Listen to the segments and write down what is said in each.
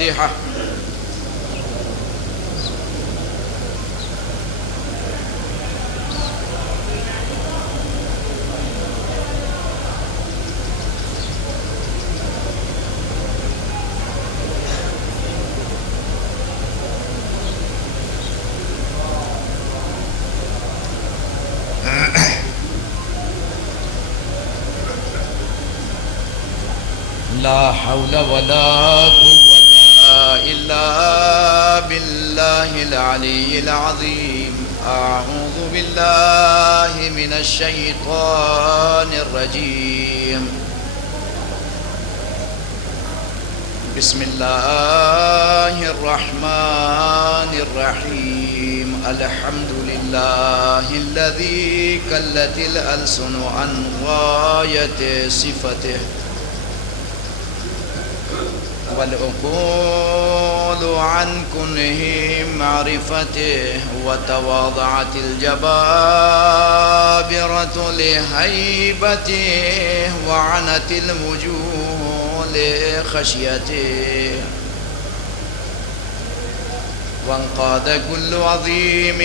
الفاتحة. لا حول ولا قوة إلا بالله العلي العظيم. أعوذ بالله من الشيطان الرجيم. بسم الله الرحمن الرحيم. الحمد لله الذي كلت الألسن عن غاية صفته والعقول عن كنه معرفته وتواضعت الجبابرة لهيبته وعنت الوجوه لخشيته وانقاد كل عظيم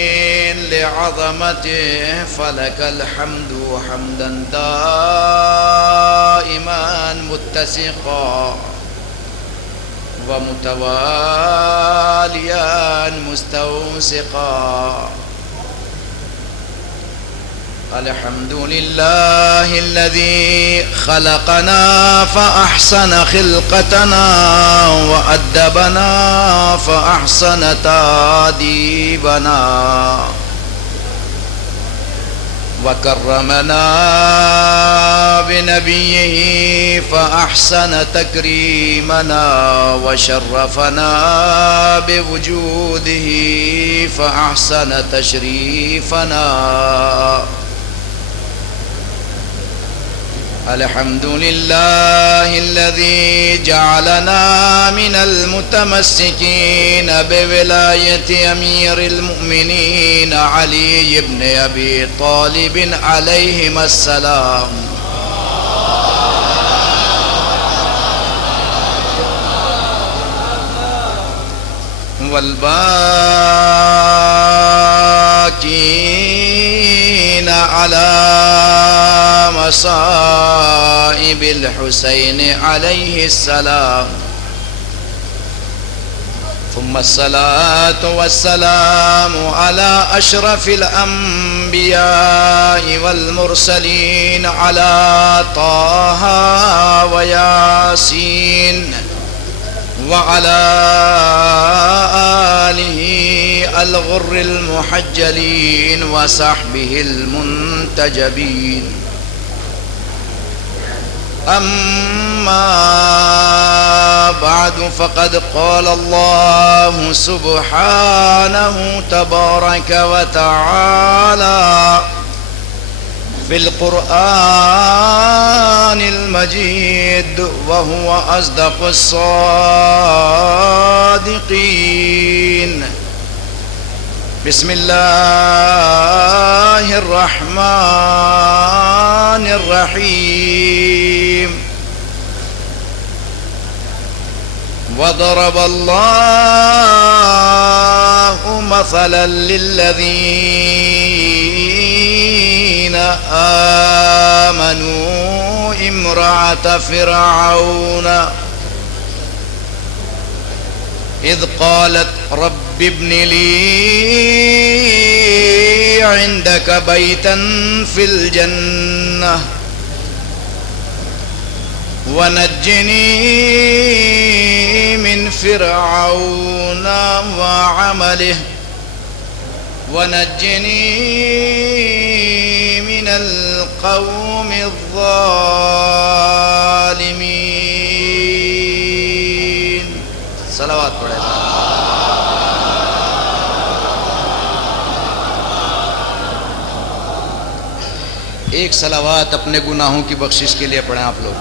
لعظمته. فلك الحمد حمدا دائما متسقا ومتواليا مستوسقا. الحمد لله الذي خلقنا فأحسن خلقتنا وأدبنا فأحسن تأديبنا وكرمنا بنبيه فأحسن تكريمنا وشرفنا بوجوده فأحسن تشريفنا. الحمد لله الذي جعلنا من المتمسكين بولاية أمير المؤمنين علي بن أبي طالب عليهما السلام. والباكين على مصائب الحسين عليه السلام. ثم الصلاة والسلام على أشرف الأنبياء والمرسلين على طه وياسين وعلى آله الغر المحجلين وصحبه المنتجبين. أما بعد فقد قال الله سبحانه تبارك وتعالى في القرآن المجيد وهو أصدق الصادقين. بسم الله الرحمن الرحيم. وضرب الله مثلا للذين آمنوا امرأة فرعون إذ قالت رب ابن لي عندك بيتا في الجنة ونجني من فرعون وعمله ونجني من القوم الظالمين. صلوات پڑھیں. ایک صلوات اپنے گناہوں کی بخشش کے لیے پڑھیں آپ لوگ.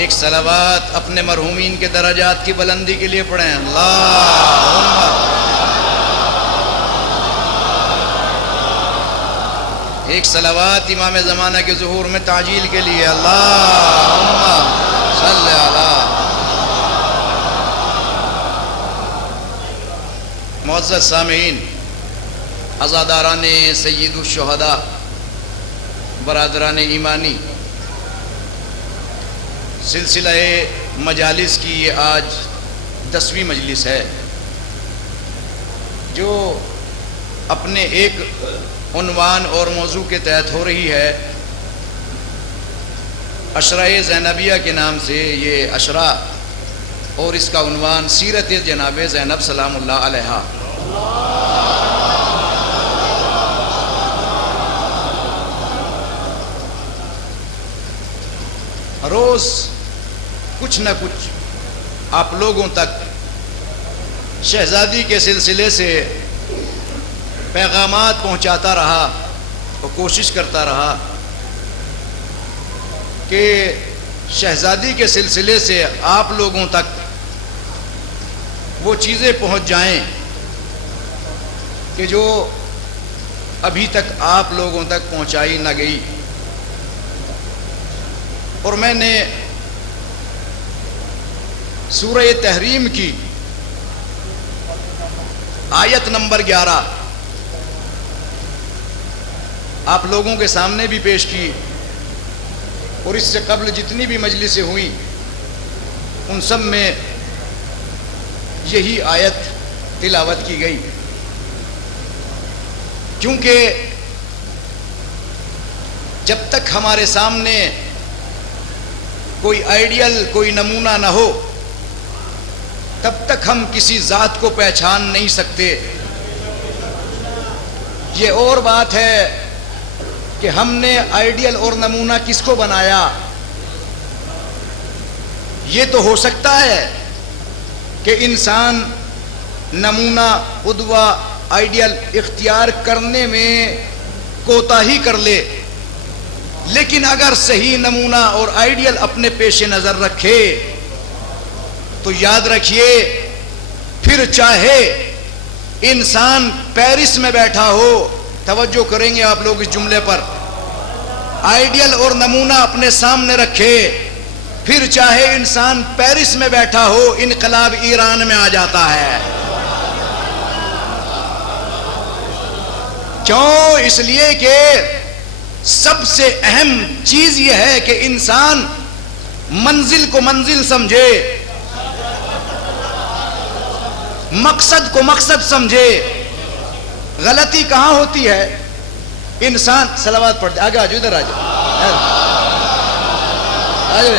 ایک صلوات اپنے مرحومین کے درجات کی بلندی کے لیے پڑھیں. اللہم. ایک صلوات امام زمانہ کے ظہور میں تعجیل کے لیے، اللہم صلی علی۔ معزز سامعین، عزاداران سید الشہداء، برادران ایمانی، سلسلہ مجالس کی یہ آج 10ویں مجلس ہے جو اپنے ایک عنوان اور موضوع کے تحت ہو رہی ہے۔ عشرہ زینبیہ کے نام سے یہ عشرہ، اور اس کا عنوان سیرت جناب زینب سلام اللہ علیہا۔ روز کچھ نہ کچھ آپ لوگوں تک شہزادی کے سلسلے سے پیغامات پہنچاتا رہا اور کوشش کرتا رہا کہ شہزادی کے سلسلے سے آپ لوگوں تک وہ چیزیں پہنچ جائیں کہ جو ابھی تک آپ لوگوں تک پہنچائی نہ گئی۔ اور میں نے سورہ تحریم کی آیت نمبر 11 آپ لوگوں کے سامنے بھی پیش کی، اور اس سے قبل جتنی بھی مجلسیں ہوئیں ان سب میں یہی آیت تلاوت کی گئی، کیونکہ جب تک ہمارے سامنے کوئی آئیڈیل، کوئی نمونہ نہ ہو، تب تک ہم کسی ذات کو پہچان نہیں سکتے۔ یہ اور بات ہے کہ ہم نے آئیڈیل اور نمونہ کس کو بنایا۔ یہ تو ہو سکتا ہے کہ انسان نمونہ، قدوہ، آئیڈیل اختیار کرنے میں کوتاہی کر لے، لیکن اگر صحیح نمونہ اور آئیڈیل اپنے پیش نظر رکھے تو یاد رکھیے، پھر چاہے انسان پیرس میں بیٹھا ہو، توجہ کریں گے آپ لوگ اس جملے پر، آئیڈیل اور نمونہ اپنے سامنے رکھے، پھر چاہے انسان پیرس میں بیٹھا ہو، انقلاب ایران میں آ جاتا ہے۔ کیوں؟ اس لیے کہ سب سے اہم چیز یہ ہے کہ انسان منزل کو منزل سمجھے، مقصد کو مقصد سمجھے۔ غلطی کہاں ہوتی ہے؟ انسان صلوات پڑھتے، آگے آجو، ادھر آجو، آجو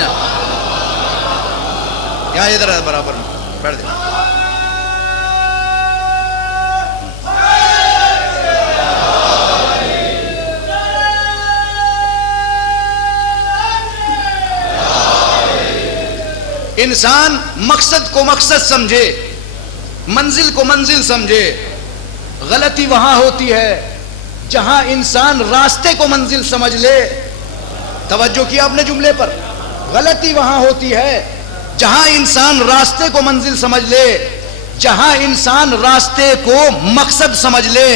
یہاں ادھر برابر بیٹھ دے۔ انسان مقصد کو مقصد سمجھے، منزل کو منزل سمجھے۔ غلطی وہاں ہوتی ہے جہاں انسان راستے کو منزل سمجھ لے۔ توجہ کیا آپ نے جملے پر؟ غلطی وہاں ہوتی ہے جہاں انسان راستے کو منزل سمجھ لے، جہاں انسان راستے کو مقصد سمجھ لے۔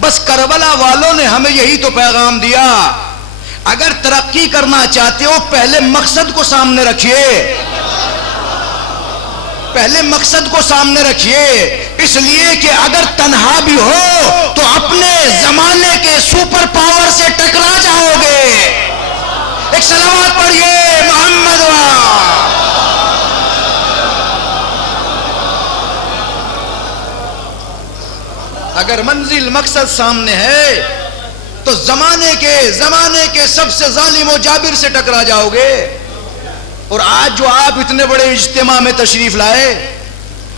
بس کربلا والوں نے ہمیں یہی تو پیغام دیا، اگر ترقی کرنا چاہتے ہو پہلے مقصد کو سامنے رکھیے، پہلے مقصد کو سامنے رکھیے۔ اس لیے کہ اگر تنہا بھی ہو تو اپنے زمانے کے سپر پاور سے ٹکرا جاؤ گے۔ ایک صلوات پڑھیے محمد اگر منزل مقصد سامنے ہے تو زمانے کے سب سے ظالم و جابر سے ٹکرا جاؤ گے۔ اور آج جو آپ اتنے بڑے اجتماع میں تشریف لائے،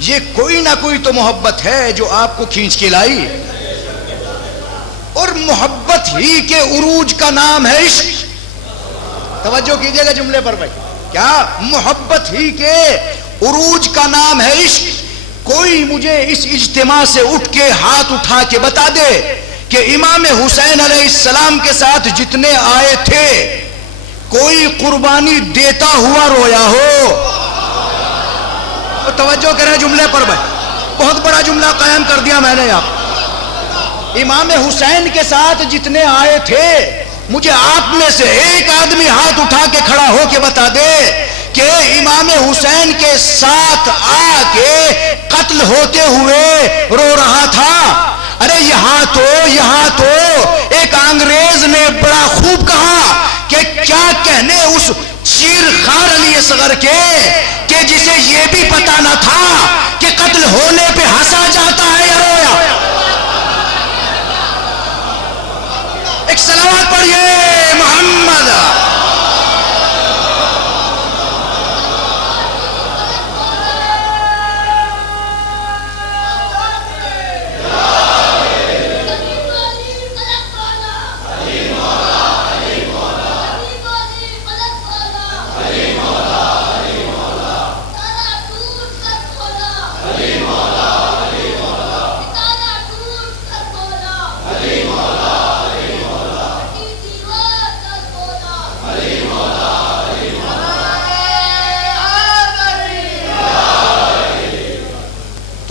یہ کوئی نہ کوئی تو محبت ہے جو آپ کو کھینچ کے لائی، اور محبت ہی کے عروج کا نام ہے عشق۔ توجہ کیجئے گا جملے پر بھائی، کیا؟ محبت ہی کے عروج کا نام ہے عشق۔ کوئی مجھے اس اجتماع سے اٹھ کے ہاتھ اٹھا کے بتا دے کہ امام حسین علیہ السلام کے ساتھ جتنے آئے تھے کوئی قربانی دیتا ہوا رویا ہو؟ توجہ کریں جملے پر بھائی، بہت بڑا جملہ قائم کر دیا میں نے آپ۔ امام حسین کے ساتھ جتنے آئے تھے، مجھے آپ میں سے ایک آدمی ہاتھ اٹھا کے کھڑا ہو کے بتا دے کہ امام حسین کے ساتھ آ کے قتل ہوتے ہوئے رو رہا تھا۔ ارے یہاں تو ایک انگریز نے بڑا خوب کہا کہ کیا کہنے اس شیر خار علی اصغر کے کہ جسے یہ بھی پتا نہ تھا کہ قتل ہونے پہ ہنسا جاتا ہے یا رویا۔ ایک صلوات پڑھیے محمد۔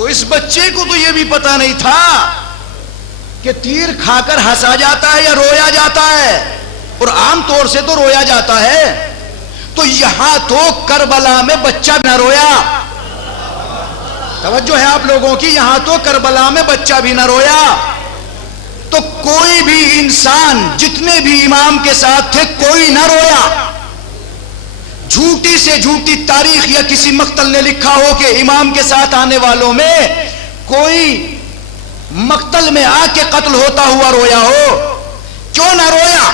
اس بچے کو تو یہ بھی پتا نہیں تھا کہ تیر کھا کر ہنسا جاتا ہے یا رویا جاتا ہے، اور عام طور سے تو رویا جاتا ہے۔ تو یہاں تو کربلا میں بچہ نہ رویا، توجہ ہے آپ لوگوں کی، یہاں تو کربلا میں بچہ بھی نہ رویا۔ تو کوئی بھی انسان جتنے بھی امام کے ساتھ تھے کوئی نہ رویا۔ جھوٹی سے جھوٹی تاریخ یا کسی مقتل نے لکھا ہو کہ امام کے ساتھ آنے والوں میں کوئی مقتل میں آ کے قتل ہوتا ہوا رویا ہو، کیوں نہ رویا؟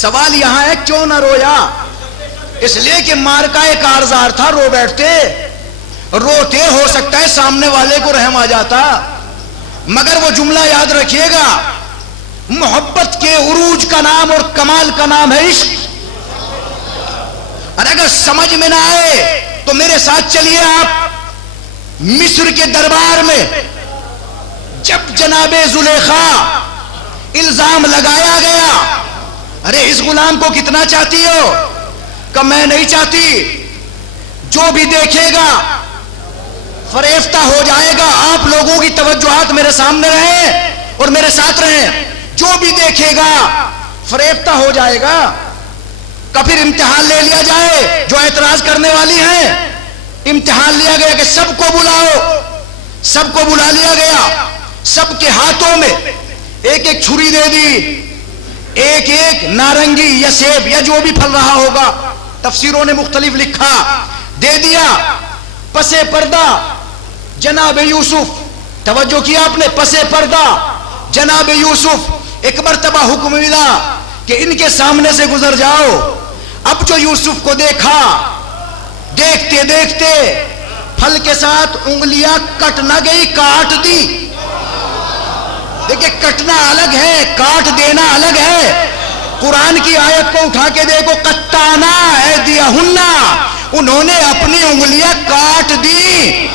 سوال یہاں ہے کیوں نہ رویا؟ اس لیے کہ مارکا کارزار تھا، رو بیٹھتے، روتے ہو سکتا ہے سامنے والے کو رحم آ جاتا، مگر وہ جملہ یاد رکھیے گا، محبت کے عروج کا نام اور کمال کا نام ہے عشق۔ اور اگر سمجھ میں نہ آئے تو میرے ساتھ چلیے آپ مصر کے دربار میں، جب جناب زلیخا الزام لگایا گیا، ارے اس غلام کو کتنا چاہتی ہو؟ کہ میں نہیں چاہتی، جو بھی دیکھے گا فریفتہ ہو جائے گا۔ آپ لوگوں کی توجہات میرے سامنے رہیں اور میرے ساتھ رہیں، جو بھی دیکھے گا فریفتہ ہو جائے گا۔ کا پھر امتحان لے لیا جائے، جو اعتراض کرنے والی ہیں امتحان لیا گیا کہ سب کو بلاؤ، سب کو بلا لیا گیا، سب کے ہاتھوں میں ایک ایک چھری دے دی، ایک ایک نارنگی یا سیب یا جو بھی پھل رہا ہوگا، تفسیروں نے مختلف لکھا، دے دیا۔ پس پردہ جناب یوسف، توجہ کیا آپ نے، پس پردہ جناب یوسف، ایک مرتبہ حکم ملا کہ ان کے سامنے سے گزر جاؤ۔ اب جو یوسف کو دیکھا، دیکھتے دیکھتے پھل کے ساتھ انگلیاں کٹ نہ گئی، کاٹ دی۔ دیکھیں کٹنا الگ ہے، کاٹ دینا الگ ہے۔ قرآن کی آیت کو اٹھا کے دیکھو، قطعنا ایدیہن، انہوں نے اپنی انگلیاں کاٹ دی،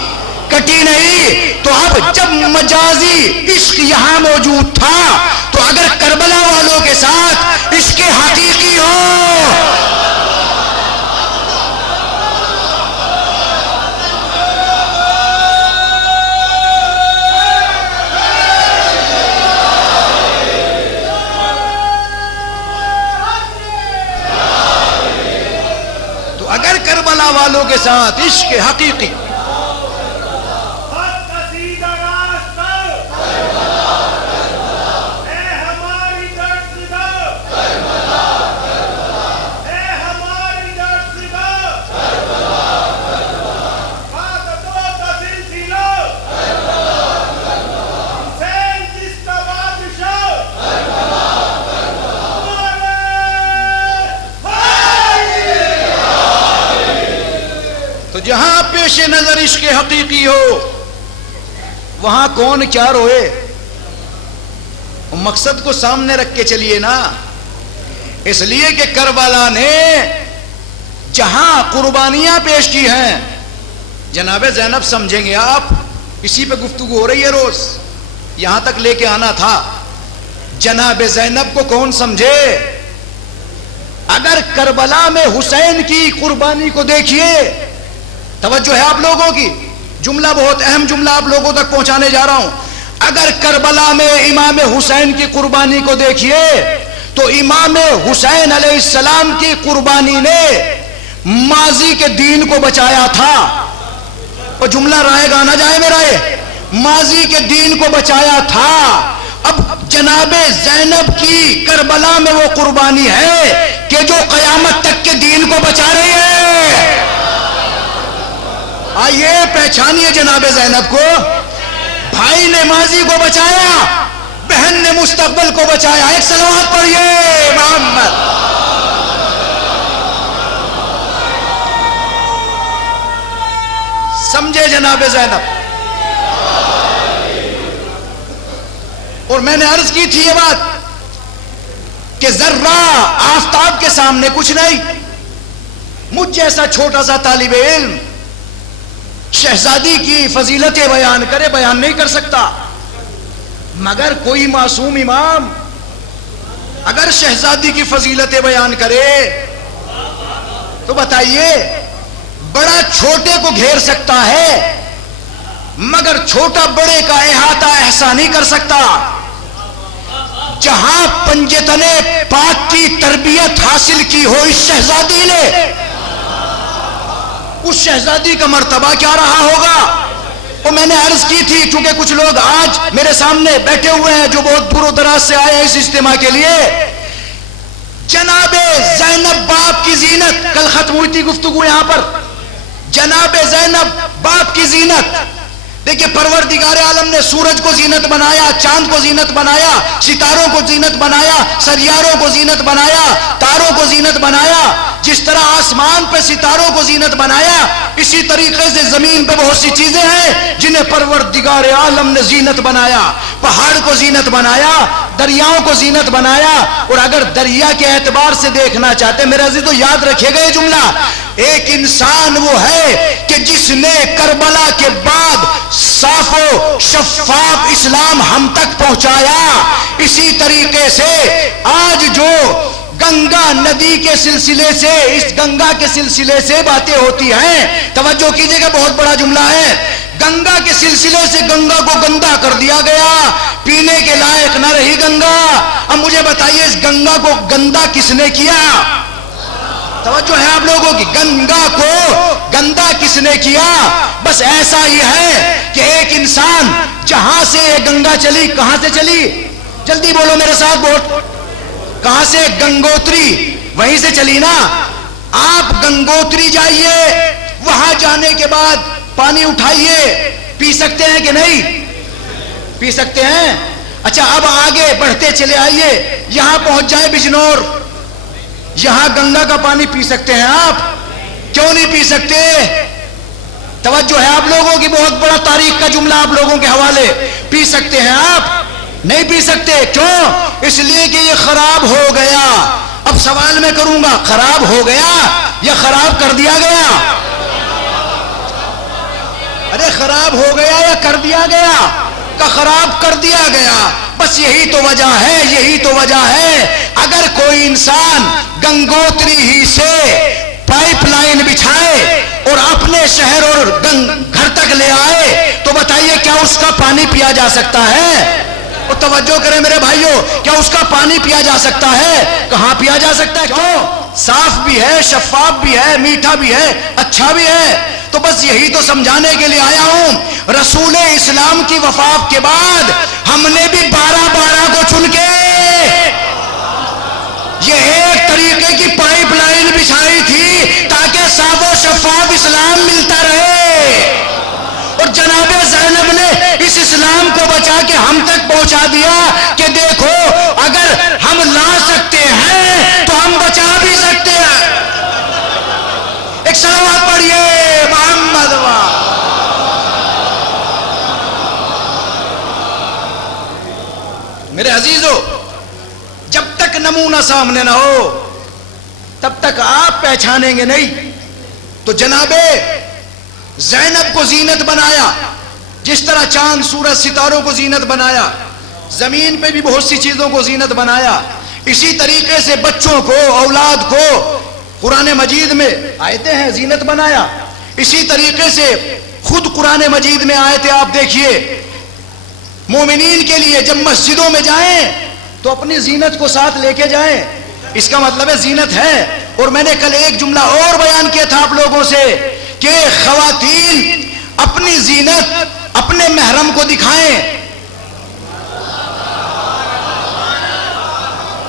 کٹی نہیں۔ تو اب جب مجازی عشق یہاں موجود تھا تو اگر کربلا والوں کے ساتھ عشق حقیقی ہو، تو اگر کربلا والوں کے ساتھ عشق حقیقی، جہاں پیش نظر عشق حقیقی ہو وہاں کون کیا روئے؟ مقصد کو سامنے رکھ کے چلیے نا۔ اس لیے کہ کربلا نے جہاں قربانیاں پیش کی ہیں، جناب زینب سمجھیں گے آپ، اسی پہ گفتگو ہو رہی ہے روز، یہاں تک لے کے آنا تھا۔ جناب زینب کو کون سمجھے؟ اگر کربلا میں حسین کی قربانی کو دیکھیے، توجہ ہے آپ لوگوں کی، جملہ بہت اہم جملہ آپ لوگوں تک پہنچانے جا رہا ہوں۔ اگر کربلا میں امام حسین کی قربانی کو دیکھیے تو امام حسین علیہ السلام کی قربانی نے ماضی کے دین کو بچایا تھا. وہ جملہ رائے گا نہ جائے میرا، یہ ماضی کے دین کو بچایا تھا. اب جناب زینب کی کربلا میں وہ قربانی ہے کہ جو قیامت تک کے دین کو بچا رہی ہے. آئیے پہچانیے جناب زینب کو. بھائی نے ماضی کو بچایا، بہن نے مستقبل کو بچایا. ایک صلوات پڑھیے محمد. سمجھے جناب زینب. اور میں نے عرض کی تھی یہ بات کہ ذرہ آفتاب کے سامنے کچھ نہیں. مجھ جیسا چھوٹا سا طالب علم شہزادی کی فضیلتیں بیان کرے، بیان نہیں کر سکتا. مگر کوئی معصوم امام اگر شہزادی کی فضیلتیں بیان کرے تو بتائیے بڑا چھوٹے کو گھیر سکتا ہے مگر چھوٹا بڑے کا احاطہ ایسا نہیں کر سکتا. جہاں پنجتن پاک کی تربیت حاصل کی ہو اس شہزادی نے، اس شہزادی کا مرتبہ کیا رہا ہوگا. اور میں نے عرض کی تھی چونکہ کچھ لوگ آج میرے سامنے بیٹھے ہوئے ہیں جو بہت دور و دراز سے آئے ہیں اس اجتماع کے لیے. جناب زینب باپ کی زینت، کل ختم ہوئی تھی گفتگو یہاں پر. جناب زینب باپ کی زینت. دیکھیں پروردگار عالم نے سورج کو زینت بنایا، چاند کو زینت بنایا، ستاروں کو زینت بنایا، سیاروں کو زینت بنایا، تاروں کو زینت بنایا. جس طرح آسمان پہ ستاروں کو زینت بنایا اسی طریقے سے زمین پہ بہت سی چیزیں ہیں جنہیں پروردگار عالم نے زینت بنایا. پہاڑ کو زینت بنایا، دریاؤں کو زینت بنایا. اور اگر دریا کے اعتبار سے دیکھنا چاہتے میرے عزیز تو یاد رکھے گا یہ جملہ، ایک انسان وہ ہے کہ جس نے کربلا کے بعد صاف و شفاف اسلام ہم تک پہنچایا. اسی طریقے سے آج جو گنگا ندی کے سلسلے سے، اس گنگا کے سلسلے سے باتیں ہوتی ہیں، توجہ کیجئے گا بہت بڑا جملہ ہے. گنگا کے سلسلے سے گنگا کو گندا کر دیا گیا، پینے کے لائق نہ رہی گنگا. اب مجھے بتائیے اس گنگا کو گندا کس نے کیا؟ توجہ ہے آپ لوگوں کی. گنگا کو گندا کس نے کیا؟ بس ایسا ہی ہے کہ ایک انسان جہاں سے گنگا چلی، کہاں سے چلی؟ جلدی بولو میرے ساتھ. بہت کہاں سے؟ گنگوتری، وہیں سے چلی نا. آپ گنگوتری جائیے، وہاں جانے کے بعد پانی اٹھائیے، پی سکتے ہیں کہ نہیں؟ پی سکتے ہیں. اچھا اب آگے بڑھتے چلے آئیے، یہاں پہنچ جائیں بجنور، یہاں گنگا کا پانی پی سکتے ہیں آپ؟ کیوں نہیں پی سکتے؟ توجہ ہے آپ لوگوں کی. بہت بڑا تاریخ کا جملہ آپ لوگوں کے حوالے. پی سکتے ہیں آپ؟ نہیں پی سکتے. کیوں؟ اس لیے کہ یہ خراب ہو گیا. اب سوال میں کروں گا، خراب ہو گیا یا خراب کر دیا گیا؟ ارے خراب ہو گیا یا کر دیا گیا؟ کا خراب کر دیا گیا. بس یہی تو وجہ ہے، یہی تو وجہ ہے. اگر کوئی انسان گنگوتری ہی سے پائپ لائن بچھائے اور اپنے شہر اور گھر تک لے آئے تو بتائیے کیا اس کا پانی پیا جا سکتا ہے؟ اور توجہ کریں میرے بھائیوں، کیا اس کا پانی پیا جا سکتا ہے؟ کہاں پیا جا سکتا ہے؟ کیوں؟ صاف بھی ہے، شفاف بھی ہے، میٹھا بھی ہے، اچھا بھی ہے. تو بس یہی تو سمجھانے کے لیے آیا ہوں. رسول اسلام کی وفات کے بعد ہم نے بھی 12 کو چن کے یہ ایک طریقے کی پائپ لائن بچھائی تھی تاکہ صاف و شفاف اسلام ملتا رہے. اور جناب زینب نے اس اسلام کو بچا کے ہم تک پہنچا دیا کہ دیکھو اگر ہم لا سکتے ہیں تو ہم بچا بھی سکتے ہیں. ایک صلوات پڑھیے محمد میرے عزیزو. جب تک نمونہ سامنے نہ ہو تب تک آپ پہچانیں گے نہیں. تو جناب زینب کو زینت بنایا، جس طرح چاند سورج ستاروں کو زینت بنایا، زمین پہ بھی بہت سی چیزوں کو زینت بنایا. اسی طریقے سے بچوں کو، اولاد کو قرآن مجید میں آیتیں ہیں زینت بنایا. اسی طریقے سے خود قرآن مجید میں آیتیں آپ دیکھیے مومنین کے لیے جب مسجدوں میں جائیں تو اپنی زینت کو ساتھ لے کے جائیں. اس کا مطلب ہے زینت ہے. اور میں نے کل ایک جملہ اور بیان کیا تھا آپ لوگوں سے کہ خواتین اپنی زینت اپنے محرم کو دکھائیں.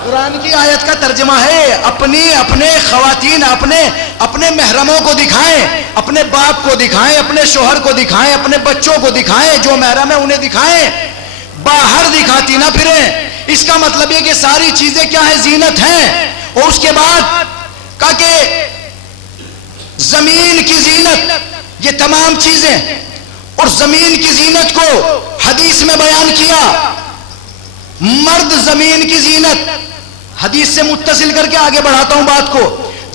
قرآن کی آیت کا ترجمہ ہے اپنے خواتین اپنے محرموں کو دکھائیں, اپنے باپ کو دکھائیں, اپنے شوہر کو دکھائیں, اپنے بچوں کو دکھائیں, جو محرم ہے انہیں دکھائیں, باہر دکھاتی نہ پھریں. اس کا مطلب یہ کہ ساری چیزیں کیا ہے, زینت ہیں. اور اس کے بعد کہا کہ زمین کی زینت, یہ تمام چیزیں, اور زمین کی زینت کو حدیث میں بیان کیا. مرد زمین کی زینت, حدیث سے متصل کر کے آگے بڑھاتا ہوں بات کو.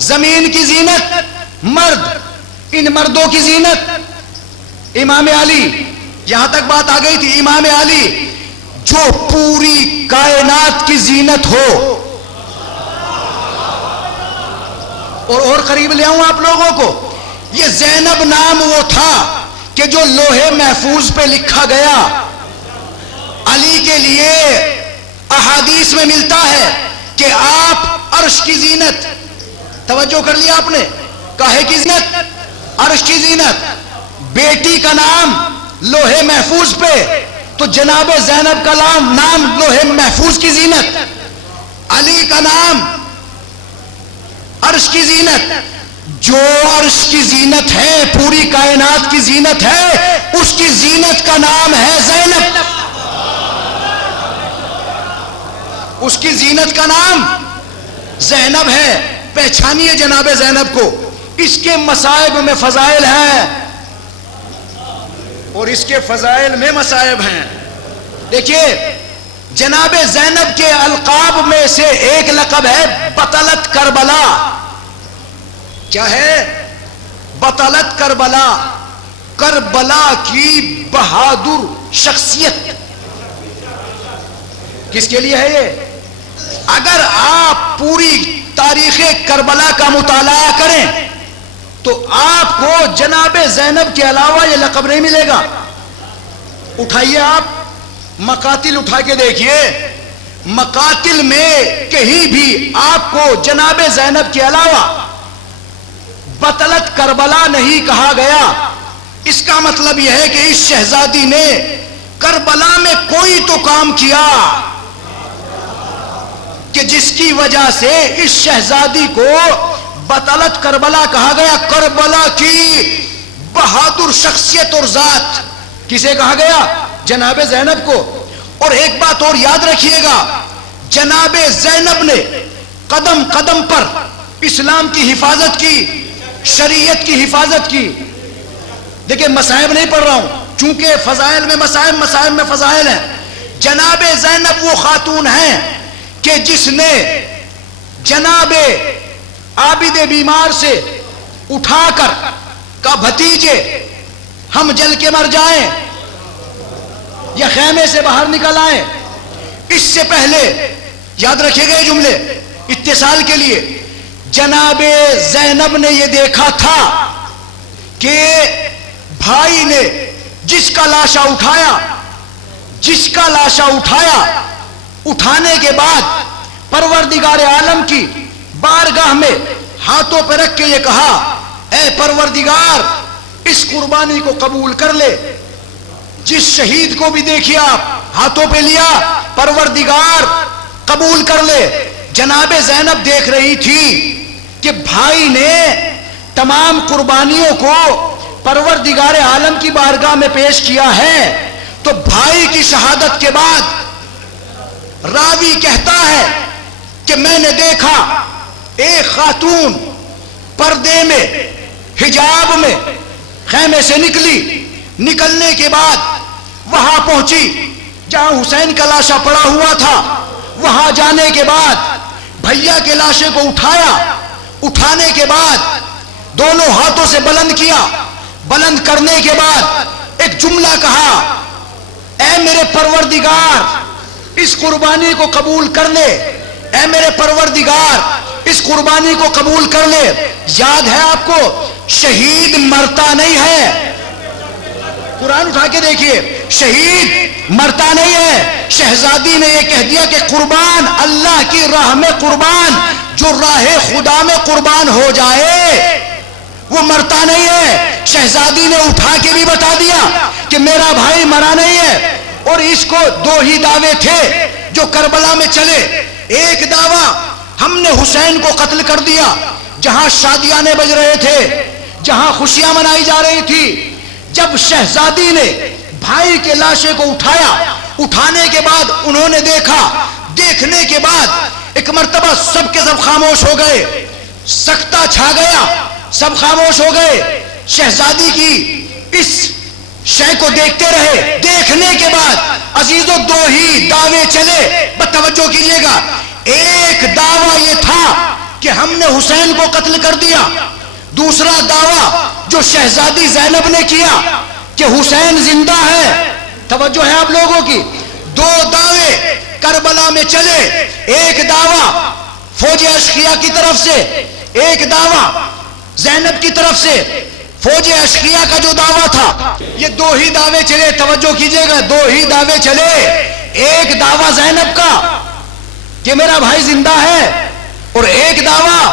زمین کی زینت مرد, ان مردوں کی زینت امام علی, یہاں تک بات آ گئی تھی. امام علی جو پوری کائنات کی زینت ہو. اور قریب لے آؤں آپ لوگوں کو, یہ زینب نام وہ تھا کہ جو لوہے محفوظ پہ لکھا گیا. علی کے لیے احادیث میں ملتا ہے کہ آپ عرش کی زینت, توجہ کر لیا آپ نے, کاہے کی زینت, عرش کی زینت. بیٹی کا نام لوہے محفوظ پہ, تو جناب زینب کا نام لوہے محفوظ کی زینت. علی کا نام عرش کی زینت. جو عرش کی زینت ہے, پوری کائنات کی زینت ہے, اس کی زینت کا نام ہے زینب. اس کی زینت کا نام زینب ہے. پہچانیے جناب زینب کو. اس کے مصائب میں فضائل ہیں اور اس کے فضائل میں مصائب ہیں. دیکھیے جناب زینب کے القاب میں سے ایک لقب ہے بطلت کربلا. کیا ہے؟ بطلت کربلا, کربلا کی بہادر شخصیت. کس کے لیے ہے یہ؟ اگر آپ پوری تاریخ کربلا کا مطالعہ کریں تو آپ کو جناب زینب کے علاوہ یہ لقب نہیں ملے گا. اٹھائیے آپ مقاتل اٹھا کے دیکھیے, مقاتل میں کہیں بھی آپ کو جناب زینب کے علاوہ بطلت کربلا نہیں کہا گیا. اس کا مطلب یہ ہے کہ اس شہزادی نے کربلا میں کوئی تو کام کیا کہ جس کی وجہ سے اس شہزادی کو بطلت کربلا کہا گیا. کربلا کی بہادر شخصیت اور ذات کسے کہا گیا؟ جناب زینب کو. اور ایک بات اور یاد رکھیے گا, جناب زینب نے قدم قدم پر اسلام کی حفاظت کی, شریعت کی حفاظت کی. دیکھیں مصائب نہیں پڑھ رہا ہوں چونکہ فضائل میں مصائب, مصائب میں فضائل ہیں. جناب زینب وہ خاتون ہیں کہ جس نے جناب عابد بیمار سے اٹھا کر کہا بھتیجے ہم جل کے مر جائیں یا خیمے سے باہر نکل آئیں. اس سے پہلے یاد رکھیے گئے جملے اتصال کے لیے, جناب زینب نے یہ دیکھا تھا کہ بھائی نے جس کا لاشا اٹھایا, اٹھانے کے بعد پروردگار عالم کی بارگاہ میں ہاتھوں پہ رکھ کے یہ کہا اے پروردگار اس قربانی کو قبول کر لے. جس شہید کو بھی دیکھیے آپ ہاتھوں پہ لیا, پروردگار قبول کر لے. جناب زینب دیکھ رہی تھی کہ بھائی نے تمام قربانیوں کو پروردگار عالم کی بارگاہ میں پیش کیا ہے. تو بھائی کی شہادت کے بعد راوی کہتا ہے کہ میں نے دیکھا ایک خاتون پردے میں حجاب میں خیمے سے نکلی. نکلنے کے بعد وہاں پہنچی جہاں حسین کا لاشا پڑا ہوا تھا. وہاں جانے کے بعد بھیا کے لاشے کو اٹھایا. اٹھانے کے بعد دونوں ہاتھوں سے بلند کیا. بلند کرنے کے بعد ایک جملہ کہا اے میرے پروردگار اس قربانی کو قبول کر لے. اے میرے پروردگار اس قربانی کو قبول کر لے. یاد ہے آپ کو شہید مرتا نہیں ہے. قرآن اٹھا کے دیکھیے, شہید مرتا نہیں ہے. شہزادی نے یہ کہہ دیا کہ قربان اللہ کی راہ میں قربان، جو راہ خدا میں قربان ہو جائے وہ مرتا نہیں ہے. شہزادی نے اٹھا کے بھی بتا دیا کہ میرا بھائی مرا نہیں ہے. اور اس کو دو ہی دعوے تھے جو کربلا میں چلے. ایک دعویٰ ہم نے حسین کو قتل کر دیا، جہاں شادیاں بج رہے تھے، جہاں خوشیاں منائی جا رہی تھی. جب شہزادی نے بھائی کے لاشے کو اٹھایا، اٹھانے کے بعد انہوں نے دیکھا، دیکھنے کے بعد ایک مرتبہ سب کے سب خاموش ہو گئے، سکتہ چھا گیا، سب خاموش ہو گئے. شہزادی کی اس شے کو دیکھتے رہے. دیکھنے کے بعد عزیزوں دو ہی دعوے چلے. بس توجہ کیجئے گا. ایک دعویٰ یہ تھا کہ ہم نے حسین کو قتل کر دیا. دوسرا دعویٰ جو شہزادی زینب نے کیا کہ حسین زندہ ہے. توجہ ہے آپ لوگوں کی. دو دعوے کربلا میں چلے. ایک دعویٰ فوج اشقیہ کی طرف سے، ایک دعویٰ زینب کی طرف سے. فوج اشقیہ کا جو دعویٰ تھا، یہ دو ہی دعوے چلے. توجہ کیجئے گا، دو ہی دعوے چلے. ایک دعویٰ زینب کا کہ میرا بھائی زندہ ہے، اور ایک دعویٰ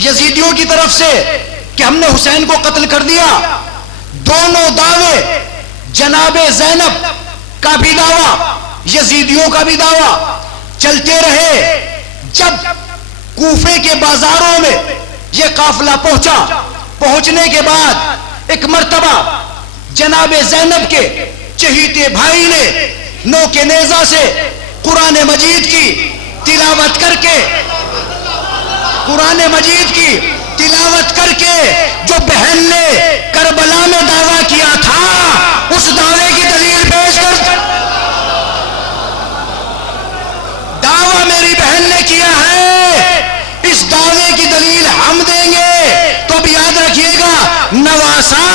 یزیدیوں کی طرف سے کہ ہم نے حسین کو قتل کر دیا. دونوں دعوے، جناب زینب کا بھی دعویٰ، یزیدیوں کا بھی دعویٰ چلتے رہے. جب کوفے کے بازاروں میں یہ قافلہ پہنچا، پہنچنے کے بعد ایک مرتبہ جناب زینب کے چہیتے بھائی نے نوک نیزہ سے قرآن مجید کی تلاوت کر کے، قرآن مجید کی تلاوت کر کے جو بہن نے کربلا میں دعویٰ کیا تھا، اس دعوے کی دلیل پیش کر. دعویٰ میری بہن نے کیا ہے، اس دعوے کی دلیل ہم دیں گے. تو اب یاد رکھیے گا، نواسا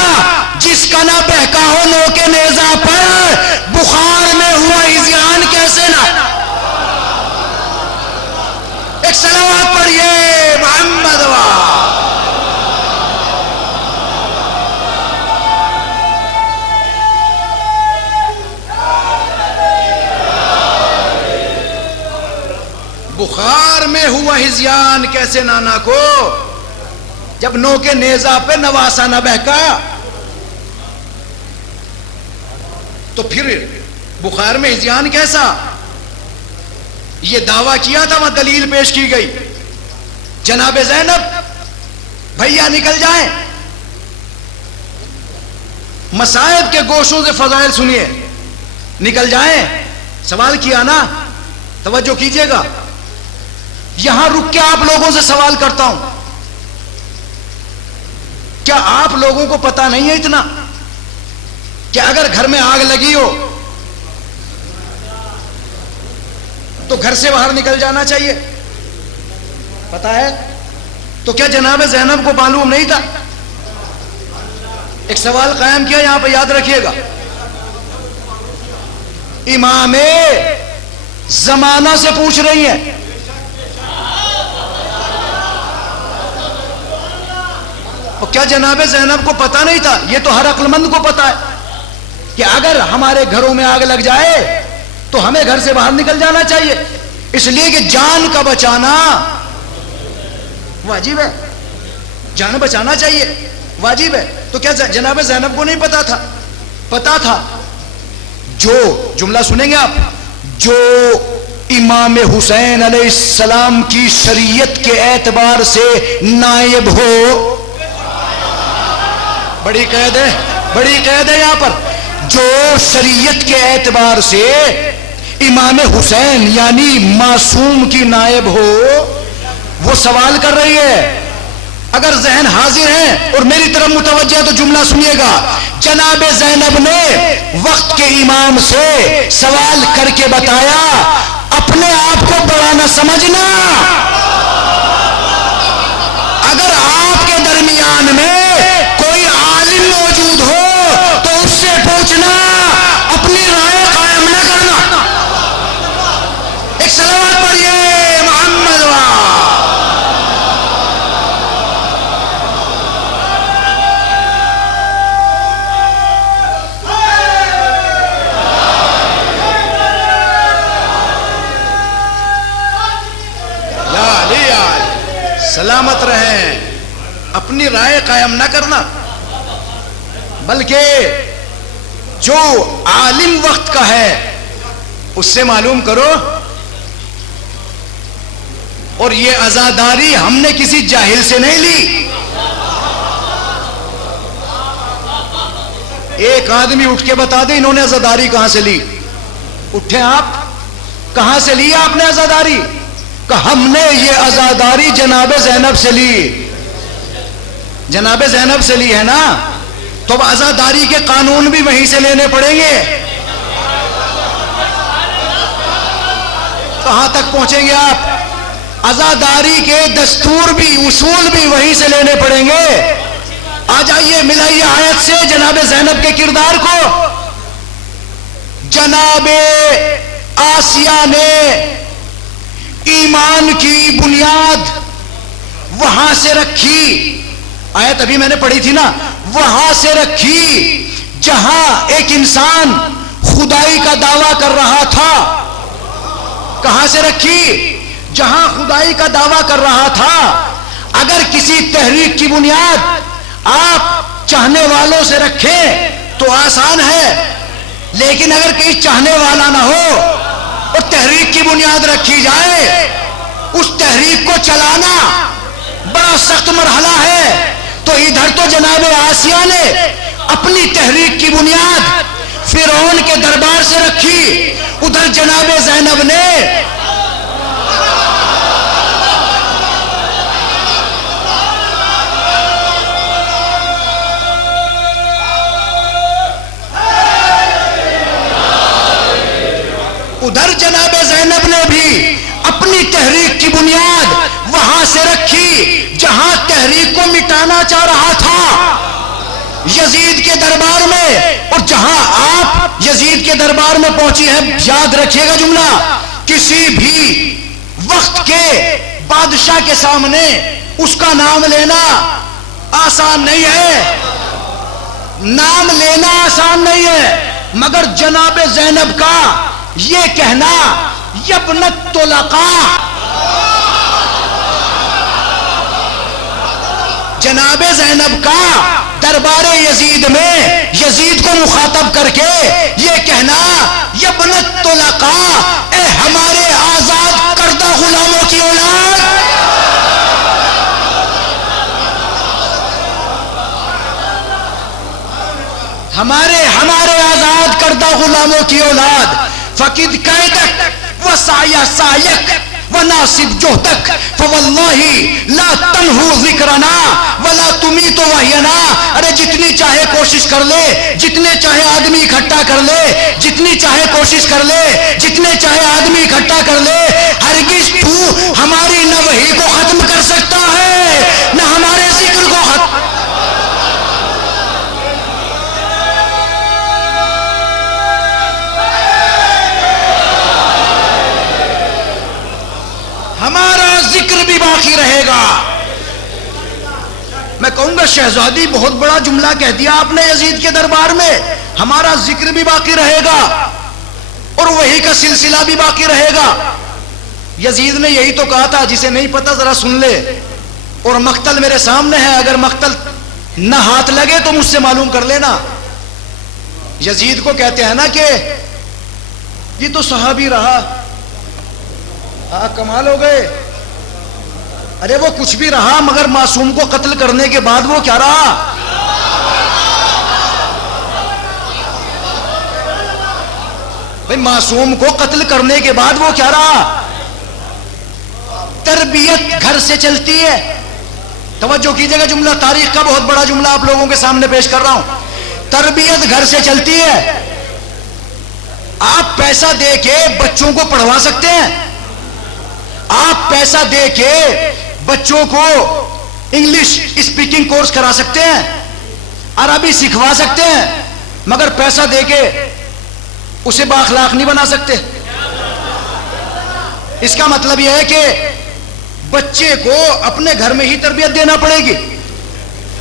جس کا نہ بہکا ہو نوک نیزہ پر، بخار میں ہوا اذیان کیسے نہ. ایک صلوات پڑھیے محمد وا. بخار میں ہوا ہزیان کیسے نانا کو، جب نوک نیزہ پہ نواسا نہ بہکا تو پھر بخار میں ہزیان کیسا. یہ دعویٰ کیا تھا، وہاں دلیل پیش کی گئی. جناب زینب بھیا نکل جائیں، مصائب کے گوشوں سے فضائل سنیے، نکل جائیں. سوال کیا نا، توجہ کیجئے گا. یہاں رک کے آپ لوگوں سے سوال کرتا ہوں، کیا آپ لوگوں کو پتا نہیں ہے اتنا کہ اگر گھر میں آگ لگی ہو تو گھر سے باہر نکل جانا چاہیے؟ پتا ہے؟ تو کیا جناب زینب کو معلوم نہیں تھا؟ ایک سوال قائم کیا یہاں پہ، یاد رکھیے گا. امام زمانہ سے پوچھ رہی ہیں، اور کیا جناب زینب کو پتا نہیں تھا؟ یہ تو ہر عقل مند کو پتا ہے کہ اگر ہمارے گھروں میں آگ لگ جائے تو ہمیں گھر سے باہر نکل جانا چاہیے، اس لیے کہ جان کا بچانا واجب ہے. جان بچانا چاہیے، واجب ہے. تو کیا جناب زینب کو نہیں پتا تھا؟ پتا تھا. جو جملہ سنیں گے آپ، جو امام حسین علیہ السلام کی شریعت کے اعتبار سے نائب ہو، بڑی قید ہے، بڑی قید ہے یہاں پر. جو شریعت کے اعتبار سے امام حسین یعنی معصوم کی نائب ہو، وہ سوال کر رہی ہے. اگر ذہن حاضر ہے اور میری طرف متوجہ ہے تو جملہ سنیے گا. جناب زینب نے وقت کے امام سے سوال کر کے بتایا، اپنے آپ کو بڑا نہ سمجھنا. اگر آپ کے درمیان میں کوئی عالم موجود ہو تو اس سے پوچھنا، اپنی رائے قائم نہ کرنا. ایک صلوات پڑھیے محمد وا. سلامت رہیں. اپنی رائے قائم نہ کرنا، بلکہ جو عالم وقت کا ہے اس سے معلوم کرو. اور یہ عزاداری ہم نے کسی جاہل سے نہیں لی. ایک آدمی اٹھ کے بتا دے انہوں نے عزاداری کہاں سے لی. اٹھے آپ، کہاں سے لی آپ نے عزاداری؟ کہ ہم نے یہ عزاداری جناب زینب سے لی. جناب زینب سے لی ہے نا، تو اب عزاداری کے قانون بھی وہیں سے لینے پڑیں گے. کہاں تک پہنچیں گے آپ؟ عزاداری کے دستور بھی، اصول بھی وہیں سے لینے پڑیں گے. آ جائیے ملائیے آیت سے جناب زینب کے کردار کو. جناب آسیہ نے ایمان کی بنیاد وہاں سے رکھی، آیت ابھی میں نے پڑھی تھی نا، وہاں سے رکھی جہاں ایک انسان خدائی کا دعویٰ کر رہا تھا. کہاں سے رکھی؟ جہاں خدائی کا دعویٰ کر رہا تھا. اگر کسی تحریک کی بنیاد آپ چاہنے والوں سے رکھیں تو آسان ہے، لیکن اگر کہیں چاہنے والا نہ ہو اور تحریک کی بنیاد رکھی جائے، اس تحریک کو چلانا بڑا سخت مرحلہ ہے. تو ادھر تو جناب آسیہ نے اپنی تحریک کی بنیاد فرعون کے دربار سے رکھی، ادھر جناب زینب نے بھی اپنی تحریک کی بنیاد وہاں سے رکھی جہاں تحریک کو مٹانا چاہ رہا تھا یزید کے دربار میں. اور جہاں آپ یزید کے دربار میں پہنچی ہیں، یاد رکھیے گا جملہ، کسی بھی وقت کے بادشاہ کے سامنے اس کا نام لینا آسان نہیں ہے. نام لینا آسان نہیں ہے، مگر جناب زینب کا یہ کہنا یبنت طلقاء، جناب زینب کا دربار یزید میں یزید کو مخاطب کر کے یہ کہنا یبنت طلقاء، اے ہمارے آزاد کردہ غلاموں کی اولاد. ہمارے آزاد کردہ غلاموں کی اولاد. فقد قیدک وسعی سعیک وناصب جہدک فواللہ لا تنہو ذکرنا ولا تمیت وحینا. ارے جتنی چاہے کوشش کر لے، جتنے چاہے آدمی اکٹھا کر لے، جتنی چاہے کوشش کر لے، جتنے چاہے آدمی اکٹھا کر لے، ہرگز تو ہماری نہ وحی کو ختم کر سکتا ہے نہ ہمارے ذکر کو ختم. ہمارا ذکر بھی باقی رہے گا. میں کہوں گا شہزادی بہت بڑا جملہ کہہ دیا آپ نے یزید کے دربار میں. ہمارا ذکر بھی باقی رہے گا اور وہی کا سلسلہ بھی باقی رہے گا. یزید نے یہی تو کہا تھا، جسے نہیں پتا ذرا سن لے. اور مقتل میرے سامنے ہے، اگر مقتل نہ ہاتھ لگے تو مجھ سے معلوم کر لینا. یزید کو کہتے ہیں نا کہ یہ تو صحابی رہا، کمال ہو گئے. ارے وہ کچھ بھی رہا مگر معصوم کو قتل کرنے کے بعد وہ کیا رہا؟ بھئی معصوم کو قتل کرنے کے بعد وہ کیا رہا؟ تربیت گھر سے چلتی ہے. توجہ کیجئے گا، جملہ تاریخ کا بہت بڑا جملہ آپ لوگوں کے سامنے پیش کر رہا ہوں. تربیت گھر سے چلتی ہے. آپ پیسہ دے کے بچوں کو پڑھوا سکتے ہیں، آپ پیسہ دے کے بچوں کو انگلش اسپیکنگ کورس کرا سکتے ہیں، عربی سکھوا سکتے ہیں، مگر پیسہ دے کے اسے بااخلاق نہیں بنا سکتے. اس کا مطلب یہ ہے کہ بچے کو اپنے گھر میں ہی تربیت دینا پڑے گی.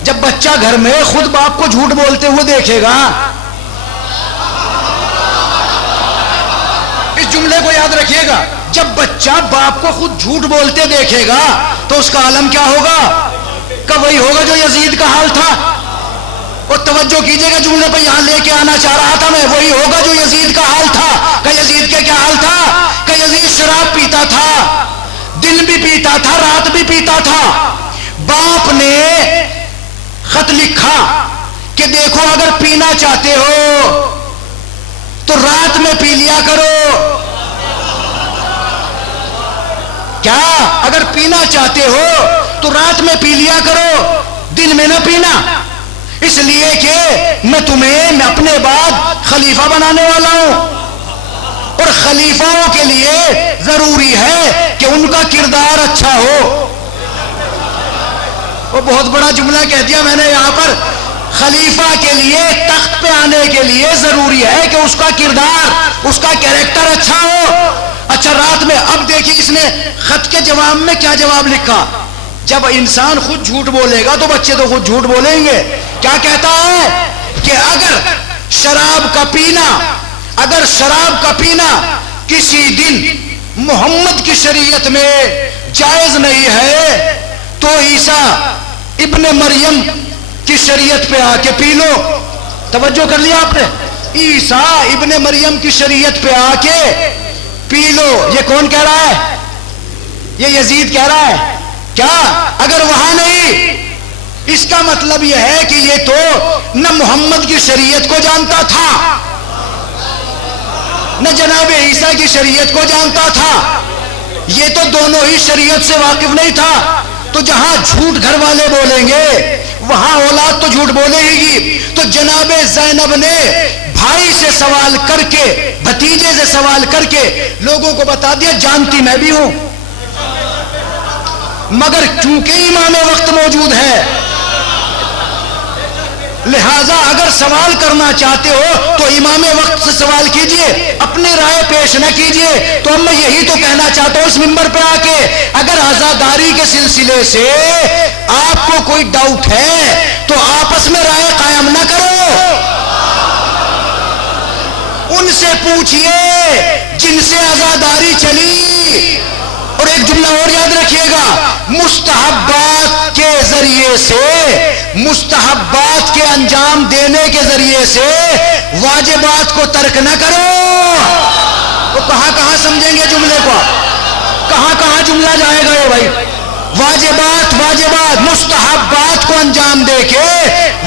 جب بچہ گھر میں خود باپ کو جھوٹ بولتے ہوئے دیکھے گا، اس جملے کو یاد رکھیے گا، جب بچہ باپ کو خود جھوٹ بولتے دیکھے گا تو اس کا عالم کیا ہوگا؟ کہ وہی ہوگا جو یزید کا حال تھا. اور توجہ کیجئے گا جملے پہ یہاں لے کے آنا چاہ رہا تھا میں. وہی ہوگا جو یزید کا حال تھا. کہ یزید کے کیا حال تھا؟ کہ یزید شراب پیتا تھا, دن بھی پیتا تھا, رات بھی پیتا تھا. باپ نے خط لکھا کہ دیکھو اگر پینا چاہتے ہو تو رات میں پی لیا کرو. کیا؟ اگر پینا چاہتے ہو تو رات میں پی لیا کرو, دن میں نہ پینا. اس لیے کہ میں تمہیں اپنے بعد خلیفہ بنانے والا ہوں, اور خلیفاؤں کے لیے ضروری ہے کہ ان کا کردار اچھا ہو. وہ بہت بڑا جملہ کہہ دیا میں نے یہاں پر. خلیفہ کے لیے, تخت پہ آنے کے لیے ضروری ہے کہ اس کا کردار, اس کا کیریکٹر اچھا ہو. اچھا رات میں, اب دیکھیے اس نے خط کے جواب میں کیا جواب لکھا. جب انسان خود جھوٹ بولے گا تو بچے تو خود جھوٹ بولیں گے. کیا کہتا ہے کہ اگر شراب کا پینا کسی دن محمد کی شریعت میں جائز نہیں ہے تو عیسیٰ ابن مریم کی شریعت پہ آ کے پی لو. توجہ کر لیا آپ نے؟ عیسیٰ ابن مریم کی شریعت پہ آ کے پی لو. یہ کون کہہ رہا ہے؟ یہ یزید کہہ رہا ہے. کیا اگر وہاں نہیں, اس کا مطلب یہ ہے کہ یہ تو نہ محمد کی شریعت کو جانتا تھا نہ جناب عیسیٰ کی شریعت کو جانتا تھا. یہ تو دونوں ہی شریعت سے واقف نہیں تھا. تو جہاں جھوٹ گھر والے بولیں گے وہاں اولاد تو جھوٹ بولے گی. تو جناب زینب نے بھائی سے سوال کر کے, بھتیجے سے سوال کر کے لوگوں کو بتا دیا جانتی میں بھی ہوں, مگر چونکہ امام وقت موجود ہے لہذا اگر سوال کرنا چاہتے ہو تو امام وقت سے سوال کیجئے, اپنی رائے پیش نہ کیجئے. تو میں یہی تو کہنا چاہتا ہوں اس منبر پہ آ کے, اگر عزاداری کے سلسلے سے آپ کو کوئی ڈاؤٹ ہے تو آپس میں رائے قائم نہ کرو, ان سے پوچھئے جن سے عزاداری چلی. اور ایک جملہ اور یاد رکھیے گا, مستحبات کے ذریعے سے, مستحبات کے انجام دینے کے ذریعے سے واجبات کو ترک نہ کرو. تو کہاں سمجھیں گے جملے کو؟ کہاں جملہ جائے گا یہ بھائی؟ واجبات, مستحبات کو انجام دے کے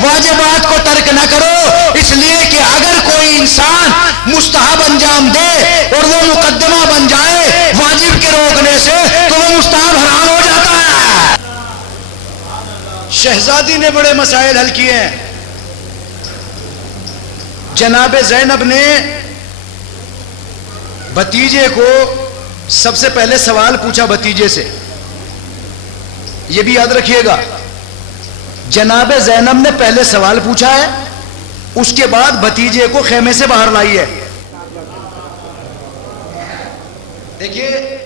واجبات کو ترک نہ کرو. اس لیے کہ اگر کوئی انسان مستحب انجام دے اور وہ مقدمہ بن جائے واجب کے روکنے سے تو وہ مستحب حرام ہو جاتا ہے. شہزادی نے بڑے مسائل حل کیے ہیں. جناب زینب نے بھتیجے کو سب سے پہلے سوال پوچھا بھتیجے سے. یہ بھی یاد رکھیے گا, جناب زینب نے پہلے سوال پوچھا ہے, اس کے بعد بھتیجے کو خیمے سے باہر لائی ہے. دیکھیے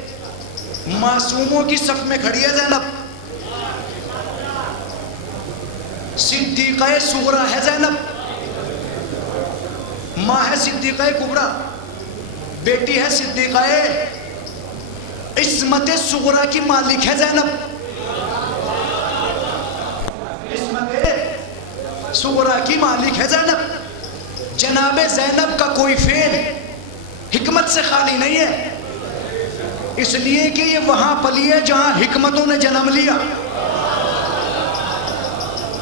معصوموں کی صف میں کھڑی ہے زینب, صدیقہ صغرا ہے زینب, ماں ہے صدیقہ کبریٰ, بیٹی ہے صدیقہ عصمت صغرا کی مالک ہے زینب. عصمت صغرا کی مالک ہے زینب. جناب زینب کا کوئی فعل حکمت سے خالی نہیں ہے, اس لیے کہ یہ وہاں پلی ہے جہاں حکمتوں نے جنم لیا.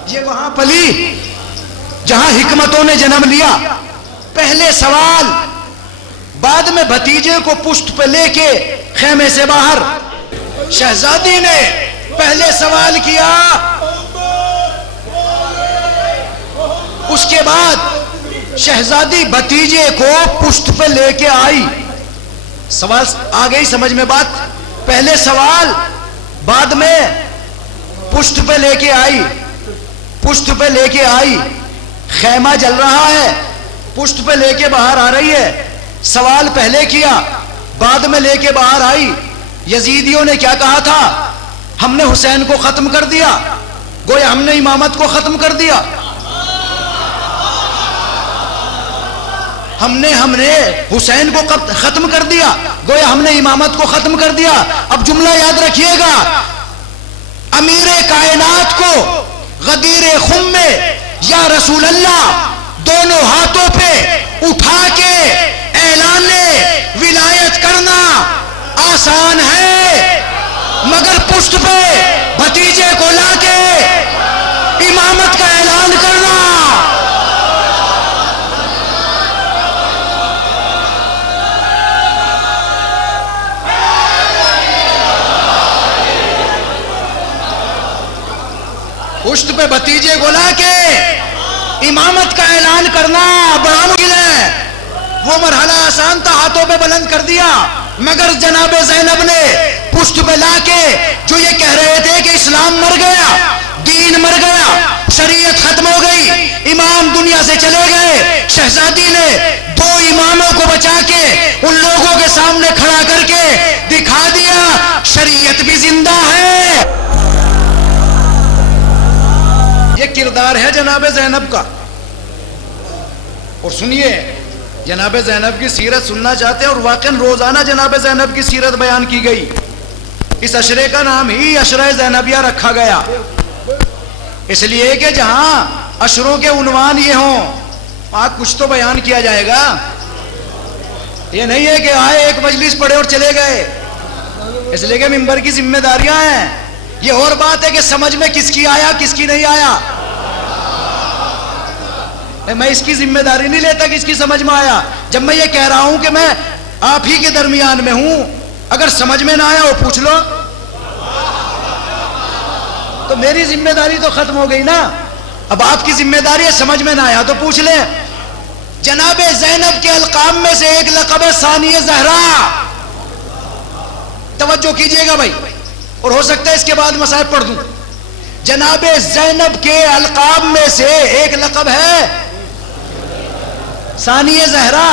یہ وہاں پلی جہاں حکمتوں نے جنم لیا. پہلے سوال, بعد میں بھتیجے کو پشت پہ لے کے خیمے سے باہر. شہزادی نے پہلے سوال کیا, اس کے بعد شہزادی بھتیجے کو پشت پہ لے کے آئی. سوال آ گئی سمجھ میں بات؟ پہلے سوال, بعد میں پشت پہ لے کے آئی. پشت پہ لے کے آئی, خیمہ جل رہا ہے, پشت پہ لے کے باہر آ رہی ہے. سوال پہلے کیا, بعد میں لے کے باہر آئی. یزیدیوں نے کیا کہا تھا؟ ہم نے حسین کو ختم کر دیا, گویا ہم نے امامت کو ختم کر دیا. ہم نے حسین کو ختم کر دیا، گویا ہم نے امامت کو ختم کر دیا۔ اب جملہ یاد رکھیے گا، امیر کائنات کو غدیر خم میں یا رسول اللہ دونوں ہاتھوں پہ اٹھا کے اعلان ولایت کرنا آسان ہے، مگر پشت پہ بھتیجے کو لا کے امامت کا اعلان کرنا پشت پہ بھتیجے کو لا کے امامت کا اعلان کرنا بڑا مشکل ہے۔ وہ مرحلہ آسان تھا، ہاتھوں پہ بلند کر دیا، مگر جناب زینب نے پشت پہ لا کے جو یہ کہہ رہے تھے کہ اسلام مر گیا، دین مر گیا، شریعت ختم ہو گئی، امام دنیا سے چلے گئے، شہزادی نے دو اماموں کو بچا کے ان لوگوں کے سامنے کھڑا کر کے دکھا دیا شریعت بھی زندہ ہے۔ یہ کردار ہے جناب زینب کا۔ اور سنیے، جناب زینب کی سیرت سننا چاہتے ہیں اور واقعاً روزانہ جناب زینب کی سیرت بیان کی گئی۔ اس عشرے کا نام ہی عشرہ زینبیہ رکھا گیا، اس لیے کہ جہاں عشروں کے عنوان یہ ہوں وہاں کچھ تو بیان کیا جائے گا۔ یہ نہیں ہے کہ آئے ایک مجلس پڑھے اور چلے گئے، اس لیے کہ منبر کی ذمہ داریاں ہیں۔ یہ اور بات ہے کہ سمجھ میں کس کی آیا کس کی نہیں آیا، میں اس کی ذمہ داری نہیں لیتا کہ اس کی سمجھ میں آیا۔ جب میں یہ کہہ رہا ہوں کہ میں آپ ہی کے درمیان میں ہوں، اگر سمجھ میں نہ آیا وہ پوچھ لو، تو میری ذمہ داری تو ختم ہو گئی نا۔ اب آپ کی ذمہ داری ہے سمجھ میں نہ آیا تو پوچھ لیں۔ جناب زینب کے القاب میں سے ایک لقب ہے ثانیہ زہرا، توجہ کیجئے گا بھائی، اور ہو سکتا ہے اس کے بعد مصائب پڑھ دوں۔ جناب زینب کے القاب میں سے ایک لقب ہے ثانیہ زہرا۔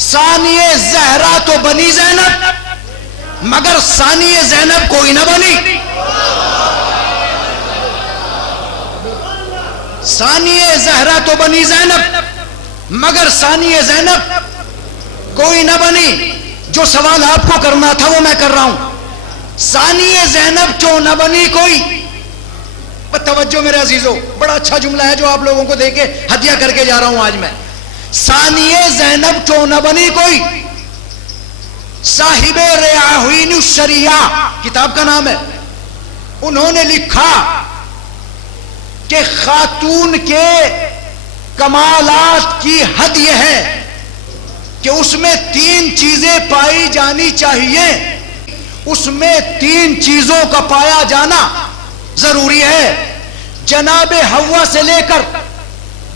ثانیہ زہرا تو بنی زینب، مگر ثانیہ زینب کوئی نہ بنی۔ ثانیہ زہرا تو بنی زینب، مگر ثانیہ زینب کوئی نہ بنی۔ جو سوال آپ کو کرنا تھا وہ میں کر رہا ہوں، ثانیہ زینب کیوں نہ بنی کوئی؟ توجہ میرے عزیزو، بڑا اچھا جملہ ہے جو آپ لوگوں کو دے کے ہدیہ کر کے جا رہا ہوں آج میں۔ ثانیہ زینب کیوں نہ بنی کوئی؟ صاحب ریاحین الشریعہ کتاب کا نام ہے، انہوں نے لکھا کہ خاتون کے کمالات کی حد یہ ہے کہ اس میں 3 چیزیں پائی جانی چاہیے، اس میں 3 چیزوں کا پایا جانا ضروری ہے۔ جناب حوا سے لے کر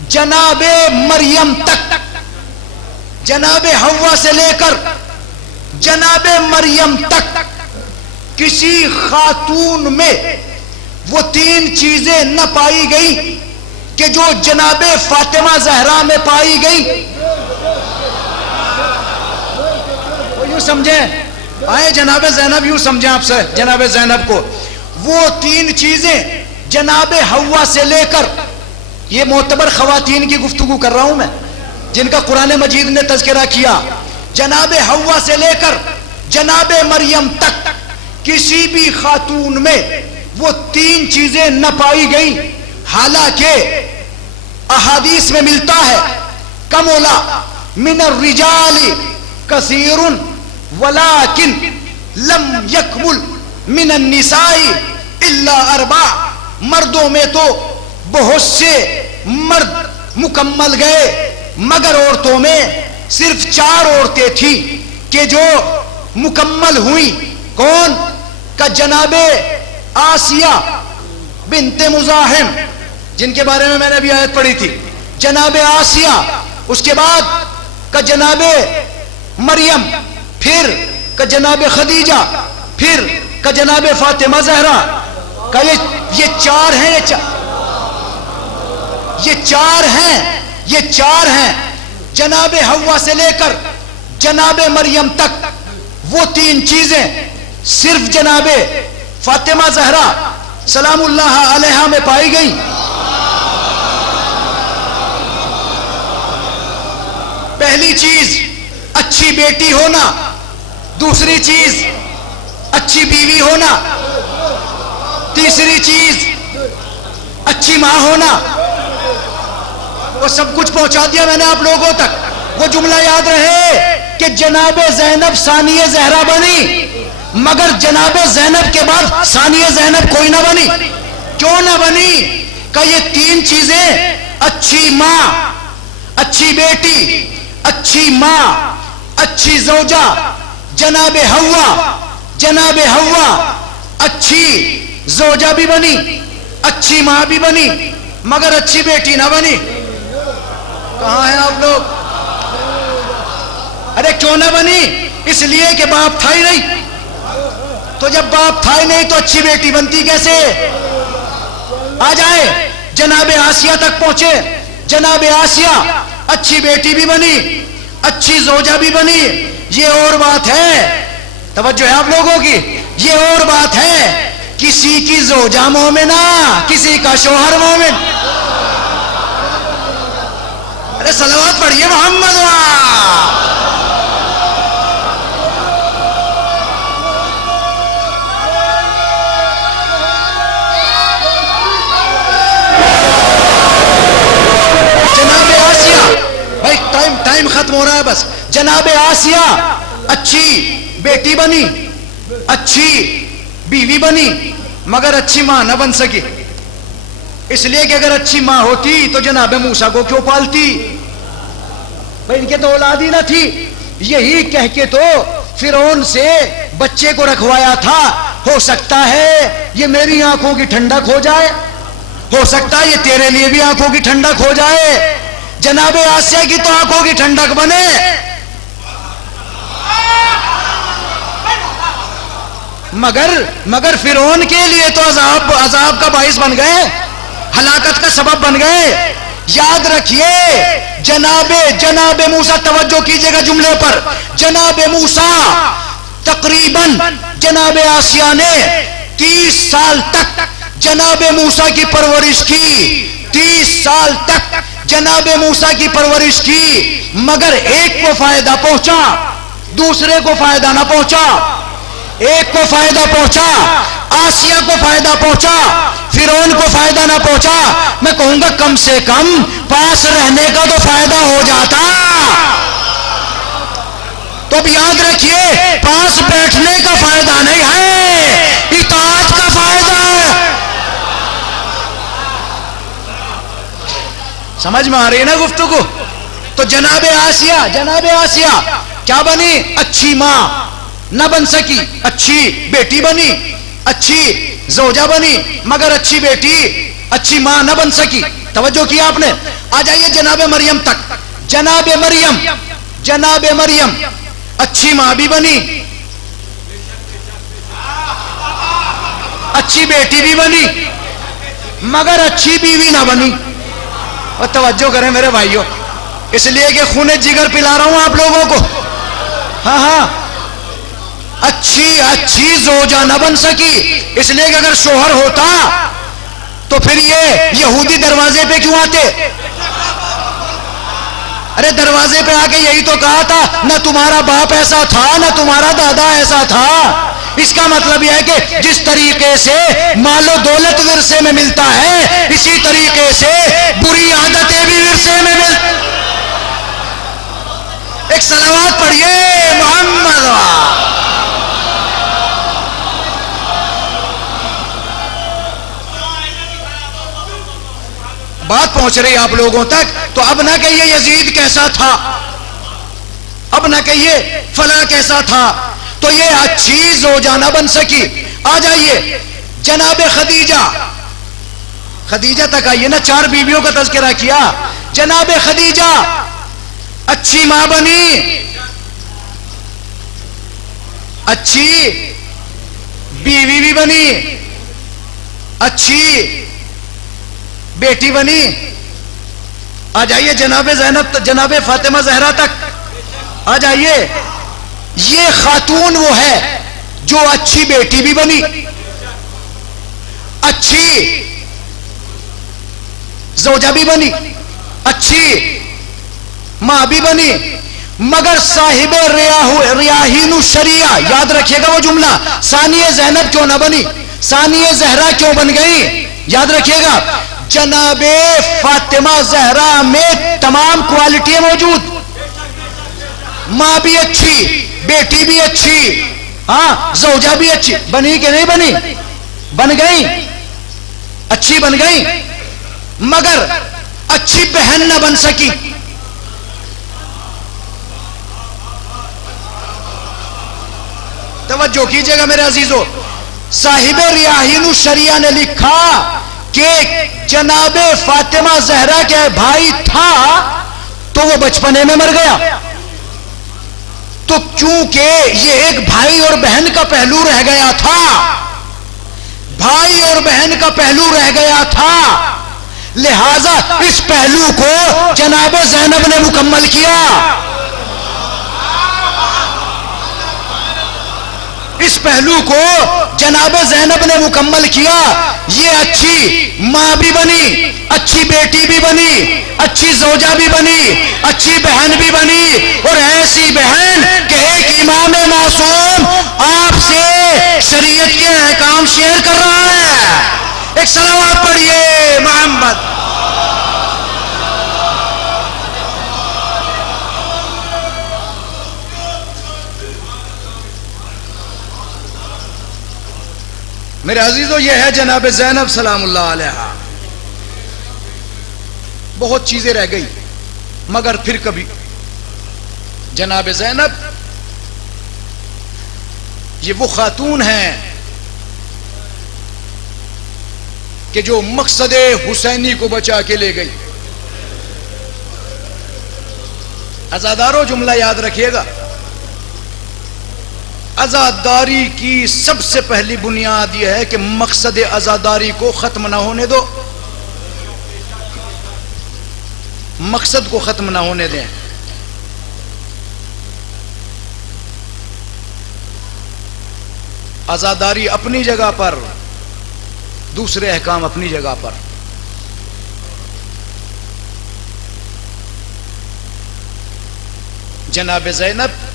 جناب مریم تک، جناب حوا سے لے کر جناب مریم تک کسی خاتون میں وہ 3 چیزیں نہ پائی گئی کہ جو جناب فاطمہ زہرا میں پائی گئی۔ یوں سمجھیں، آئے جناب زینب یوں سمجھیں آپ سے، جناب زینب کو وہ 3 چیزیں جناب حوا سے لے کر، یہ معتبر خواتین کی گفتگو کر رہا ہوں میں جن کا قرآن مجید نے تذکرہ کیا، جناب حوا سے لے کر جناب مریم تک کسی بھی خاتون میں وہ 3 چیزیں نہ پائی گئی۔ حالانکہ احادیث میں ملتا ہے کمولا من الرجال کثیر ولكن لم يكمل من النساء الا 4، مردوں میں تو بہت سے مرد مکمل گئے مگر عورتوں میں صرف 4 عورتیں تھیں کہ جو مکمل ہوئیں۔ کون؟ کا جناب آسیہ بنت مزاحم، جن کے بارے میں نے ابھی آیت پڑھی تھی، جناب آسیہ، اس کے بعد کا جناب مریم، پھر کا جناب خدیجہ، پھر کا جناب فاطمہ زہرا کا یہ 4 ہیں، یہ 4 ہیں۔ جناب حوا سے لے کر جناب مریم تک وہ 3 چیزیں صرف جناب فاطمہ زہرا سلام اللہ علیہا میں پائی گئی۔ پہلی چیز اچھی بیٹی ہونا، دوسری چیز اچھی بیوی ہونا، تیسری چیز اچھی ماں ہونا. وہ سب کچھ پہنچا دیا میں نے آپ لوگوں تک. وہ جملہ یاد رہے کہ جناب زینب ثانیہ زہرا بنی، مگر جناب زینب کے بعد ثانیہ زینب کوئی نہ بنی. کیوں نہ بنی؟ کہ یہ تین چیزیں، اچھی ماں، اچھی بیٹی، اچھی ماں، اچھی زوجہ، جناب حوا اچھی زوجہ بھی بنی، اچھی ماں بھی بنی، مگر اچھی بیٹی نہ بنی. کہاں ہیں آپ لوگ؟ ارے کیوں نہ بنی؟ اس لیے کہ باپ تھا ہی نہیں. تو جب باپ تھا ہی نہیں تو اچھی بیٹی بنتی کیسے؟ آ جائے جناب آسیہ تک پہنچے. جناب آسیہ اچھی بیٹی بھی بنی، اچھی زوجہ بھی بنی. یہ اور بات ہے، توجہ ہے آپ لوگوں کی، یہ اور بات ہے کسی کی زوجہ مومنہ، کسی کا شوہر مومن. ارے صلوات پڑھیے محمد وہاں. جناب آسیہ، بھائی ٹائم ختم ہو رہا ہے بس. جناب آسیہ اچھی بیٹی بنی، اچھی بیوی بنی، مگر اچھی ماں نہ بن سکی. اس لیے کہ اگر اچھی ماں ہوتی تو جناب موسیٰ کو کیوں پالتی؟ بھائی ان کے تو اولاد ہی نہ تھی. یہی کہہ کے تو فرعون سے بچے کو رکھوایا تھا. ہو سکتا ہے یہ میری آنکھوں کی ٹھنڈک ہو جائے، ہو سکتا ہے یہ تیرے لیے بھی آنکھوں کی ٹھنڈک ہو جائے. جناب آسیہ کی تو آنکھوں کی ٹھنڈک بنے، مگر فرعون کے لیے تو عذاب کا باعث بن گئے، ہلاکت کا سبب بن گئے. یاد رکھیے جناب موسیٰ، توجہ کیجئے گا جملے پر. جناب موسیٰ تقریباً جناب آسیہ نے 30 سال تک جناب موسیٰ کی پرورش کی، 30 سال تک جناب موسیٰ کی پرورش کی، مگر ایک کو فائدہ پہنچا، دوسرے کو فائدہ نہ پہنچا. ایک کو فائدہ پہنچا، آسیہ کو فائدہ پہنچا، فرعون کو فائدہ نہ پہنچا. میں کہوں گا کم سے کم پاس رہنے کا تو فائدہ ہو جاتا. تو اب یاد رکھیے، پاس بیٹھنے کا فائدہ نہیں ہے، اطاعت کا فائدہ ہے. سمجھ میں آ رہی ہے نا گفتگو؟ تو جناب آسیہ کیا بنی؟ اچھی ماں نہ بن سکی، اچھی بیٹی بنی، اچھی زوجہ بنی، مگر اچھی بیٹی، اچھی ماں نہ بن سکی. توجہ کیا آپ نے؟ آ جائیے جناب مریم تک. جناب مریم اچھی ماں بھی بنی، اچھی بیٹی بھی بنی، مگر اچھی بیوی نہ بنی. اور توجہ کریں میرے بھائیوں، اس لیے کہ خون جگر پلا رہا ہوں آپ لوگوں کو. ہاں اچھی زوجہ نہ بن سکی. اس لیے کہ اگر شوہر ہوتا تو پھر یہ یہودی دروازے پہ کیوں آتے؟ ارے دروازے پہ آ کے یہی تو کہا تھا، نہ تمہارا باپ ایسا تھا نہ تمہارا دادا ایسا تھا. اس کا مطلب یہ ہے کہ جس طریقے سے مال و دولت ورثے میں ملتا ہے، اسی طریقے سے بری عادتیں بھی ورثے میں ملتی. ایک صلوات پڑھیے محمد. بات پہنچ رہی آپ لوگوں تک. تو اب نہ کہیے یزید کیسا تھا، اب نہ کہیے فلاں کیسا تھا، تو یہ اچھی زوجہ نہ بن سکی. آ جائیے جناب خدیجہ تک آئیے نا. 4 بیویوں کا تذکرہ کیا. جناب خدیجہ اچھی ماں بنی، اچھی بیوی بھی بنی، اچھی بیٹی بنی. آ جائیے جناب زینب، جناب فاطمہ زہرا تک آ جائیے. یہ خاتون وہ ہے جو اچھی بیٹی بھی بنی، اچھی زوجہ بھی بنی، اچھی ماں بھی بنی، مگر صاحب ریاحین الشریعہ، یاد رکھیے گا وہ جملہ، ثانیہ زینب کیوں نہ بنی، ثانیہ زہرا کیوں بن گئی، یاد رکھیے گا جناب فاطمہ زہرا میں تمام کوالٹیاں موجود، ماں بھی اچھی، بیٹی بھی اچھی، ہاں زوجہ بھی اچھی، بنی کہ نہیں بنی، بن گئی، اچھی بن گئی، مگر اچھی بہن نہ بن سکی۔ توجہ کیجئے گا میرے عزیزو، صاحب ریاحین الشریعہ نے لکھا کہ جناب فاطمہ زہرا کے بھائی تھا تو وہ بچپنے میں مر گیا، تو چونکہ یہ ایک بھائی اور بہن کا پہلو رہ گیا تھا، بھائی اور بہن کا پہلو رہ گیا تھا، لہذا اس پہلو کو جناب زینب نے مکمل کیا، اس پہلو کو جناب زینب نے مکمل کیا، یہ اچھی ماں بھی بنی، اچھی بیٹی بھی بنی، اچھی زوجہ بھی بنی، اچھی بہن بھی بنی، اور ایسی بہن کہ ایک امام معصوم آپ سے شریعت کے احکام شیئر کر رہا ہے۔ ایک صلوات پڑھیے محمد۔ میرے عزیزو یہ ہے جناب زینب سلام اللہ علیہا۔ بہت چیزیں رہ گئی مگر پھر کبھی جناب زینب یہ وہ خاتون ہیں کہ جو مقصد حسینی کو بچا کے لے گئی۔ عزاداروں جملہ یاد رکھیے گا، عزاداری کی سب سے پہلی بنیاد یہ ہے کہ مقصد عزاداری کو ختم نہ ہونے دو، مقصد کو ختم نہ ہونے دیں۔ عزاداری اپنی جگہ پر، دوسرے احکام اپنی جگہ پر۔ جناب زینب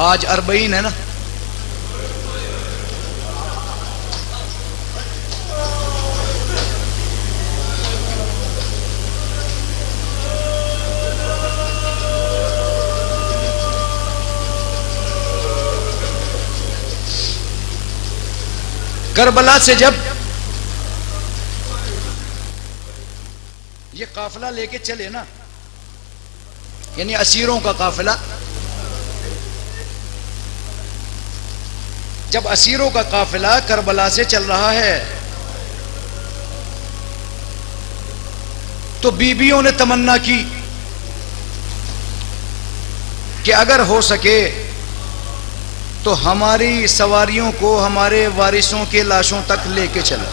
آج 40 ہے نا، کربلا سے جب یہ قافلہ لے کے چلے نا، یعنی اسیروں کا قافلہ، جب اسیروں کا قافلہ کربلا سے چل رہا ہے تو بیویوں نے تمنا کی کہ اگر ہو سکے تو ہماری سواریوں کو ہمارے وارثوں کے لاشوں تک لے کے چلے۔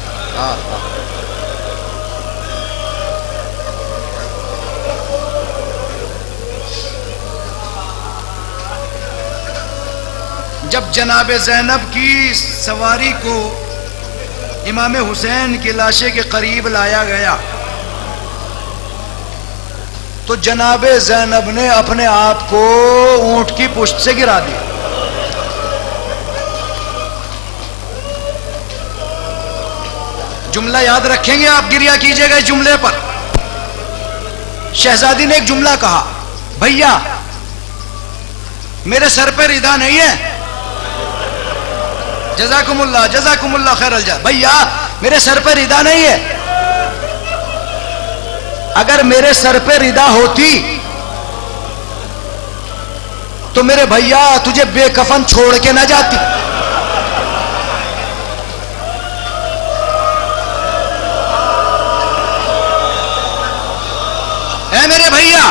جب جناب زینب کی سواری کو امام حسین کی لاشے کے قریب لایا گیا تو جناب زینب نے اپنے آپ کو اونٹ کی پشت سے گرا دیا۔ جملہ یاد رکھیں گے آپ، گریا کیجئے گا اس جملے پر۔ شہزادی نے ایک جملہ کہا، بھیا میرے سر پہ ردا نہیں ہے، جزاکم اللہ خیر الجزا، بھیا میرے سر پہ ردا نہیں ہے، اگر میرے سر پہ ردا ہوتی تو میرے بھیا تجھے بے کفن چھوڑ کے نہ جاتی۔ اے میرے بھیا،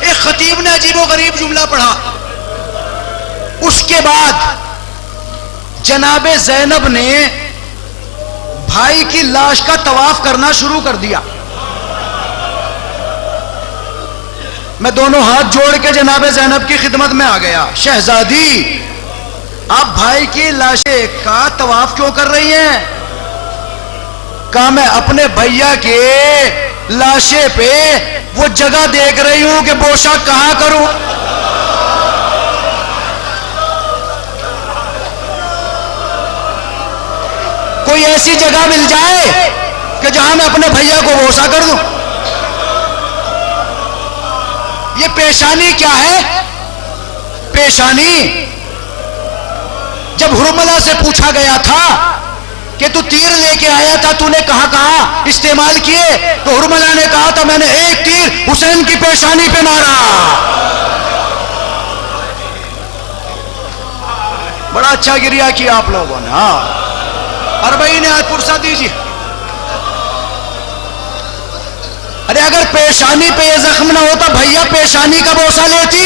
ایک خطیب نے عجیب و غریب جملہ پڑھا، اس کے بعد جناب زینب نے بھائی کی لاش کا طواف کرنا شروع کر دیا۔ میں دونوں ہاتھ جوڑ کے جناب زینب کی خدمت میں آ گیا، شہزادی آپ بھائی کی لاشیں کا طواف کیوں کر رہی ہیں؟ کہا میں اپنے بھیا کے لاشے پہ وہ جگہ دیکھ رہی ہوں کہ بوسہ کہاں کروں. کوئی ایسی جگہ مل جائے کہ جہاں میں اپنے بھیا کو بوسہ کر دوں. یہ پیشانی کیا ہے؟ پیشانی جب ہرملہ سے پوچھا گیا تھا کہ تو تیر لے کے آیا تھا، تو نے کہاں کہاں استعمال کیے؟ تو ہرملہ نے کہا تھا میں نے ایک تیر حسین کی پیشانی پہ مارا. بڑا اچھا گریا کیا آپ لوگوں نے. ہاں 40 آج پرسہ دیجیے. ارے اگر پیشانی پہ یہ زخم نہ ہوتا بھیا پیشانی کا بوسہ لیتی.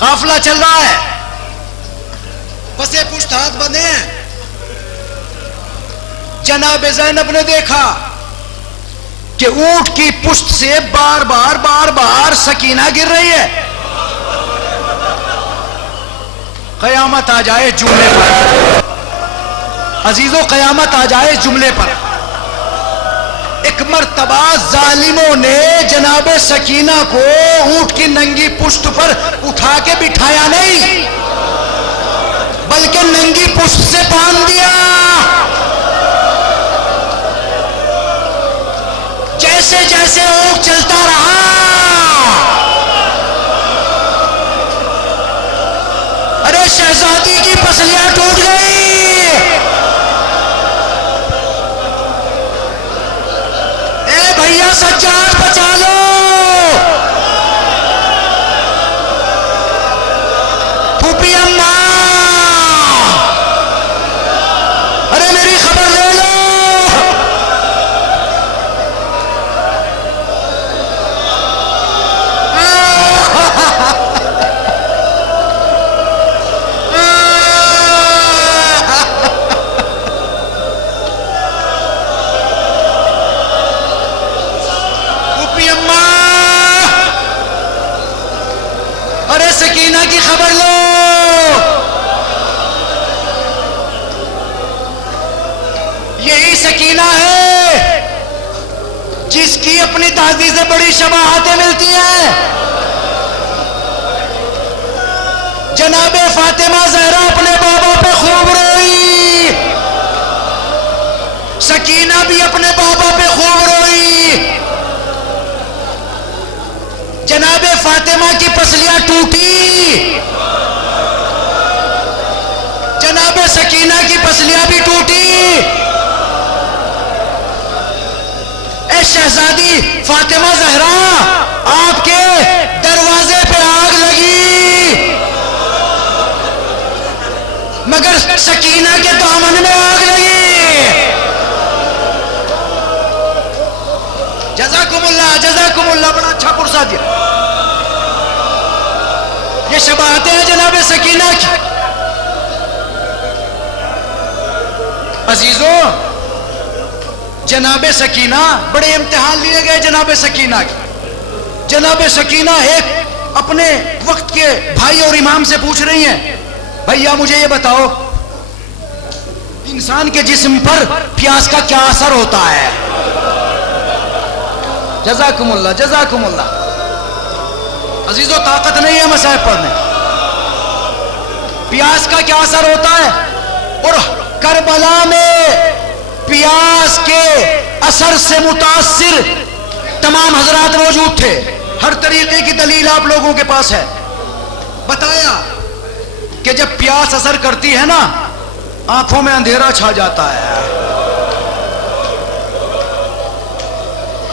قافلہ چل رہا ہے، پسے پشت ہاتھ بندھے ہیں. جناب زینب نے دیکھا کہ اونٹ کی پشت سے بار بار سکینہ گر رہی ہے. قیامت آ جائے جملے پر عزیزوں، قیامت آ جائے جملے پر. ایک مرتبہ ظالموں نے جناب سکینہ کو اونٹ کی ننگی پشت پر اٹھا کے بٹھایا نہیں، بلکہ ننگی پشت سے باندھ دیا. جیسے جیسے اونٹ چلتا رہا ارے شہزادی کی پسلیاں ٹوٹ گئی. بھیا سجاد بچا لو. پھوپھی اماں ارے میری خبر لے لو. سکینہ کی خبر لو. یہی سکینہ ہے جس کی اپنی دادی سے بڑی شباہتیں ملتی ہیں. جناب فاطمہ زہرا اپنے بابا پہ خوب روئی، سکینہ بھی اپنے بابا پہ خوب روئی. جناب فاطمہ کی پسلیاں ٹوٹی، جناب سکینہ کی پسلیاں بھی ٹوٹی. اے شہزادی فاطمہ زہرا آپ کے دروازے پہ آگ لگی، مگر سکینہ کے دامن میں آگ لگی. جزاکم اللہ بڑا اچھا پرسہ دیا. یہ شباہتیں ہیں جناب سکینہ کی. عزیزوں جناب سکینہ بڑے امتحان لیے گئے. جناب سکینہ کی جناب سکینہ ایک اپنے وقت کے بھائی اور امام سے پوچھ رہی ہیں بھیا مجھے یہ بتاؤ انسان کے جسم پر پیاس کا کیا اثر ہوتا ہے؟ جزاکم اللہ. عزیزو طاقت نہیں ہے مصائب پڑھنے. پیاس کا کیا اثر ہوتا ہے؟ اور کربلا میں پیاس کے اثر سے متاثر تمام حضرات موجود تھے. ہر طریقے کی دلیل آپ لوگوں کے پاس ہے. بتایا کہ جب پیاس اثر کرتی ہے نا آنکھوں میں اندھیرا چھا جاتا ہے.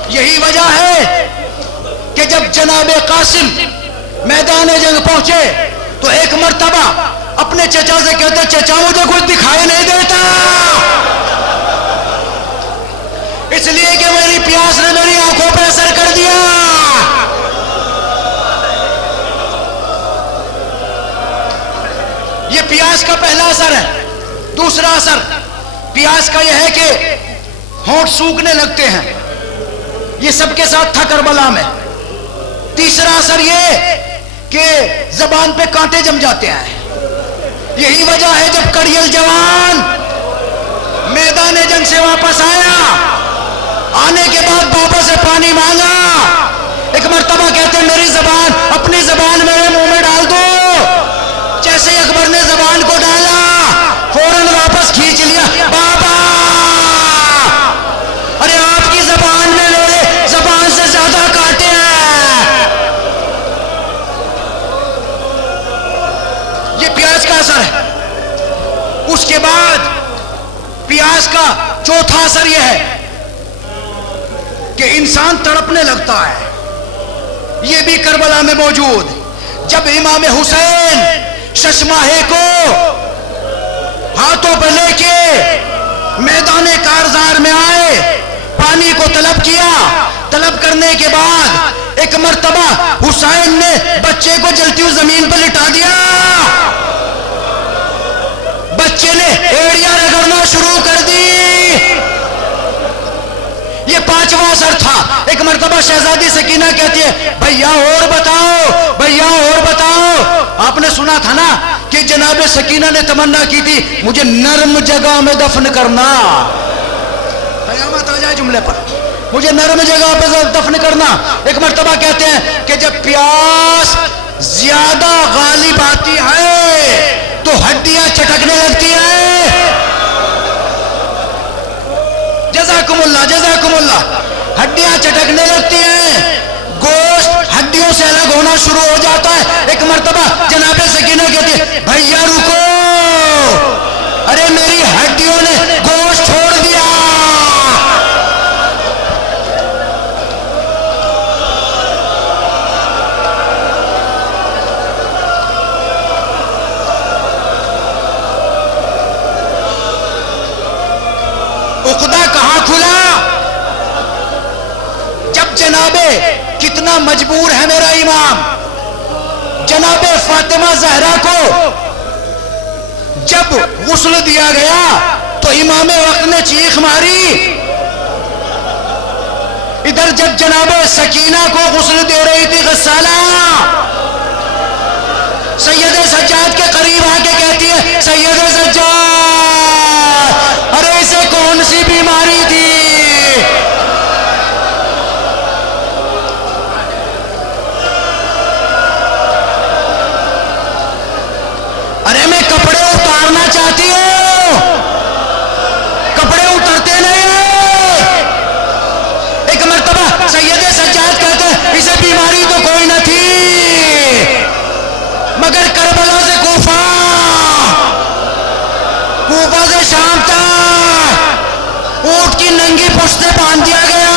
یہی وجہ ہے کہ جب جناب قاسم میدان جنگ پہنچے تو ایک مرتبہ اپنے چچا سے کہتے چچا مجھے کچھ دکھائی نہیں دیتا، اس لیے کہ میری پیاس نے میری آنکھوں پہ اثر کر دیا. یہ پیاس کا پہلا اثر ہے. دوسرا اثر پیاس کا یہ ہے کہ ہونٹ سوکھنے لگتے ہیں. یہ سب کے ساتھ تھا کربلا میں. تیسرا اثر یہ کہ زبان پہ کانٹے جم جاتے ہیں. یہی وجہ ہے جب کڑیل جوان میدان جنگ سے واپس آیا، آنے کے بعد بابا سے پانی مانگا، ایک مرتبہ کہتے ہیں میری زبان، اپنی زبان میرے منہ میں ڈال دو، جیسے ہی اکبر نے زبان کو ڈالا فوراً واپس کھینچ لیا، بابا ارے آپ کی زبان میں میرے زبان سے زیادہ کانٹے ہیں۔ یہ پیاز کا اثر ہے۔ اس کے بعد پیاز کا چوتھا اثر یہ ہے کہ انسان تڑپنے لگتا ہے، یہ بھی کربلا میں موجود۔ جب امام حسین ششماہے کو ہاتھوں پہ لے کے میدان کارزار میں آئے، پانی کو طلب کیا، طلب کرنے کے بعد ایک مرتبہ حسین نے بچے کو جلتی ہوئی زمین پر لٹا دیا، بچے نے ایڑیاں رگڑنا شروع کر دی۔ یہ پانچواں اثر تھا۔ ایک مرتبہ شہزادی سکینہ کہتی ہے بھیا اور بتاؤ، بھیا اور بتاؤ۔ آپ نے سنا تھا نا کہ جناب سکینہ نے تمنا کی تھی مجھے نرم جگہ میں دفن کرنا، قیامت آ جائے جملے پر، مجھے نرم جگہ پہ دفن کرنا۔ ایک مرتبہ کہتے ہیں کہ جب پیاس زیادہ غالب آتی ہے تو ہڈیاں چٹکنے لگتی ہیں۔ جزاکم اللہ جزاکم اللہ، ہڈیاں چٹکنے لگتی ہیں، گوشت ہڈیوں سے الگ ہونا شروع ہو جاتا ہے۔ ایک مرتبہ جناب سکینہ کہتی ہے بھیا رکو، ارے میری ہڈیوں نے گوشت چھوڑ دیا۔ عقدہ کہاں کھلا؟ جب جنابے کتنا مجبور ہے میرا امام، جناب فاطمہ زہرا کو جب غسل دیا گیا تو امام وقت نے چیخ ماری، ادھر جب جناب سکینہ کو غسل دے رہی تھی غسالہ، سید سجاد کے قریب آ کے کہتی ہے سید سجاد ارے اسے کون سی بیماری تھی؟ ارے میں کپڑے اتارنا چاہتی ہوں، کپڑے اترتے نہیں۔ ایک مرتبہ سید سجاد کہتے ہیں اسے بیماری تو کوئی نہ تھی مگر کربلا سے کوفہ، کوفہ سے شام تک اونٹ کی ننگی پشت سے باندھ دیا گیا۔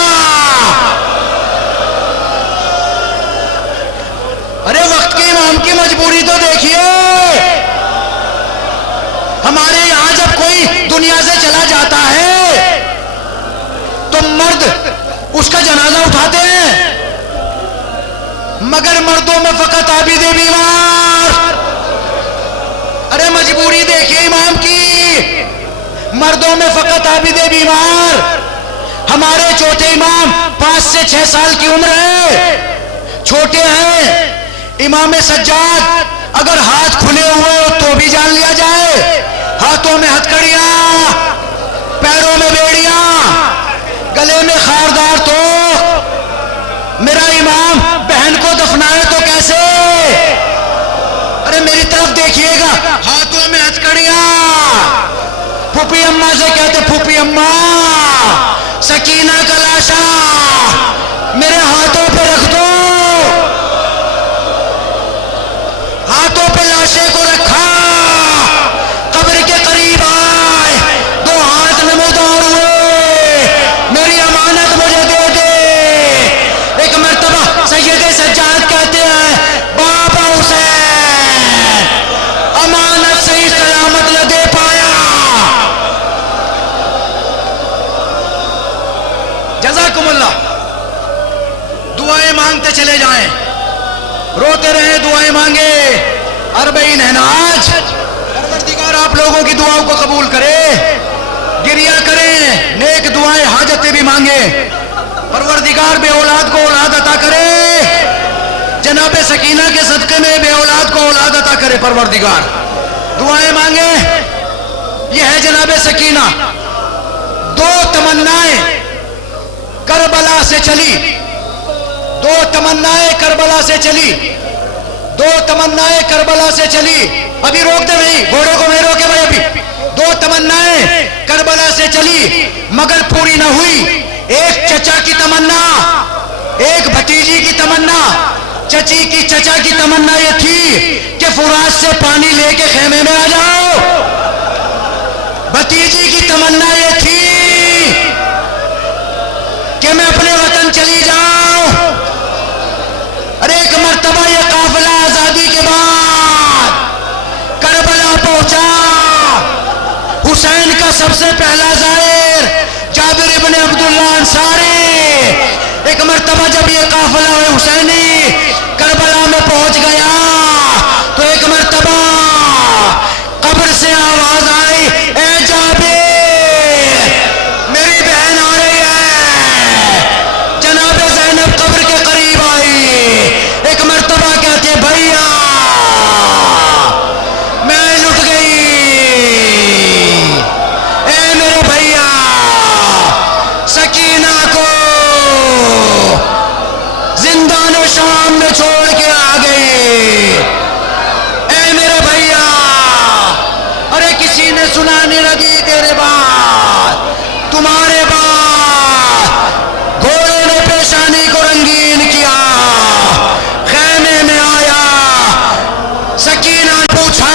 ارے وقت کے امام کی مجبوری تو دیکھیے، ہمارے یہاں جب کوئی دنیا سے چلا جاتا ہے تو مرد اس کا جنازہ اٹھاتے ہیں، مگر مردوں میں فقط عابد بیمار۔ ارے مجبوری دیکھیے امام کی، مردوں میں فقط عابد بیمار۔ ہمارے چوتھے امام 5 سے 6 سال کی عمر ہے، چھوٹے ہیں۔ امام سجاد اگر ہاتھ کھلے ہوئے ہو تو بھی جان لیا جائے، ہاتھوں میں ہتھکڑیاں، پیروں میں بیڑیاں، گلے میں خاردار تو میرا امام بہن کو دفنائے تو کیسے؟ ارے میری طرف دیکھیے گا، ہاتھوں میں ہتھکڑیاں۔ پھوپھی اماں سے کہتے پھوپھی اماں سکینہ کا لاشا میرے ہاتھوں پہ رکھ دو، ہاتھوں پہ لاشے کو رکھا، قبر کے قریب آئے، 2 ہاتھ نمودار ہوئے، میری امانت مجھے دے دے۔ ایک مرتبہ سید سجاد کہتے ہیں بابا حسین امانت صحیح سلامت نہ دے پایا۔ جزاکم اللہ، دعائیں مانگتے چلے جائیں، روتے رہیں دعائیں مانگے۔ 40 ہے نا آج، پروردگار آپ لوگوں کی دعاؤں کو قبول کرے، گریا کریں، نیک دعائیں حاجتیں بھی مانگے، پروردگار بے اولاد کو اولاد عطا کرے، جناب سکینہ کے صدقے میں بے اولاد کو اولاد عطا کرے پروردگار۔ دعائیں مانگے، یہ ہے جناب سکینہ، دو تمنائیں کربلا سے چلی، دو تمنائیں کربلا سے چلی، دو تمنائیں کربلا سے چلی. ابھی روک دے بھائی، گھوڑے کو میں روکے بھائی. ابھی دو تمنائیں کربلا سے چلی مگر پوری نہ ہوئی. ایک چچا کی تمنا، ایک بھتیجی کی تمنا. چچا کی تمنا یہ تھی کہ فرات سے پانی لے کے خیمے میں آ جاؤ. بھتیجی کی تمنا یہ تھی کہ میں اپنے وطن چلی جاؤں. ارے ایک مرتبہ یہ قافلہ آزادی کے بعد کربلا پہنچا. حسین کا سب سے پہلا زائر جابر ابن عبداللہ انصاری. ایک مرتبہ جب یہ قافلہ حسینی کربلا میں پہنچ گیا تو ایک مرتبہ قبر سے آواز آئی، اے جابر میری بہن آ رہی ہے. جناب زینب قبر کے قریب آئی. ایک مرتبہ کہتے بھیا میں لٹ گئی. اے میرے بھیا سکینہ کو زندان شام میں چھوڑ کے آ گئی. اے میرے بھیا، ارے کسی نے سنانے لگی تیرے بات، تمہارے بات. گھوڑے نے پیشانی کو رنگین کیا، خیمے میں آیا. سکینہ نے پوچھا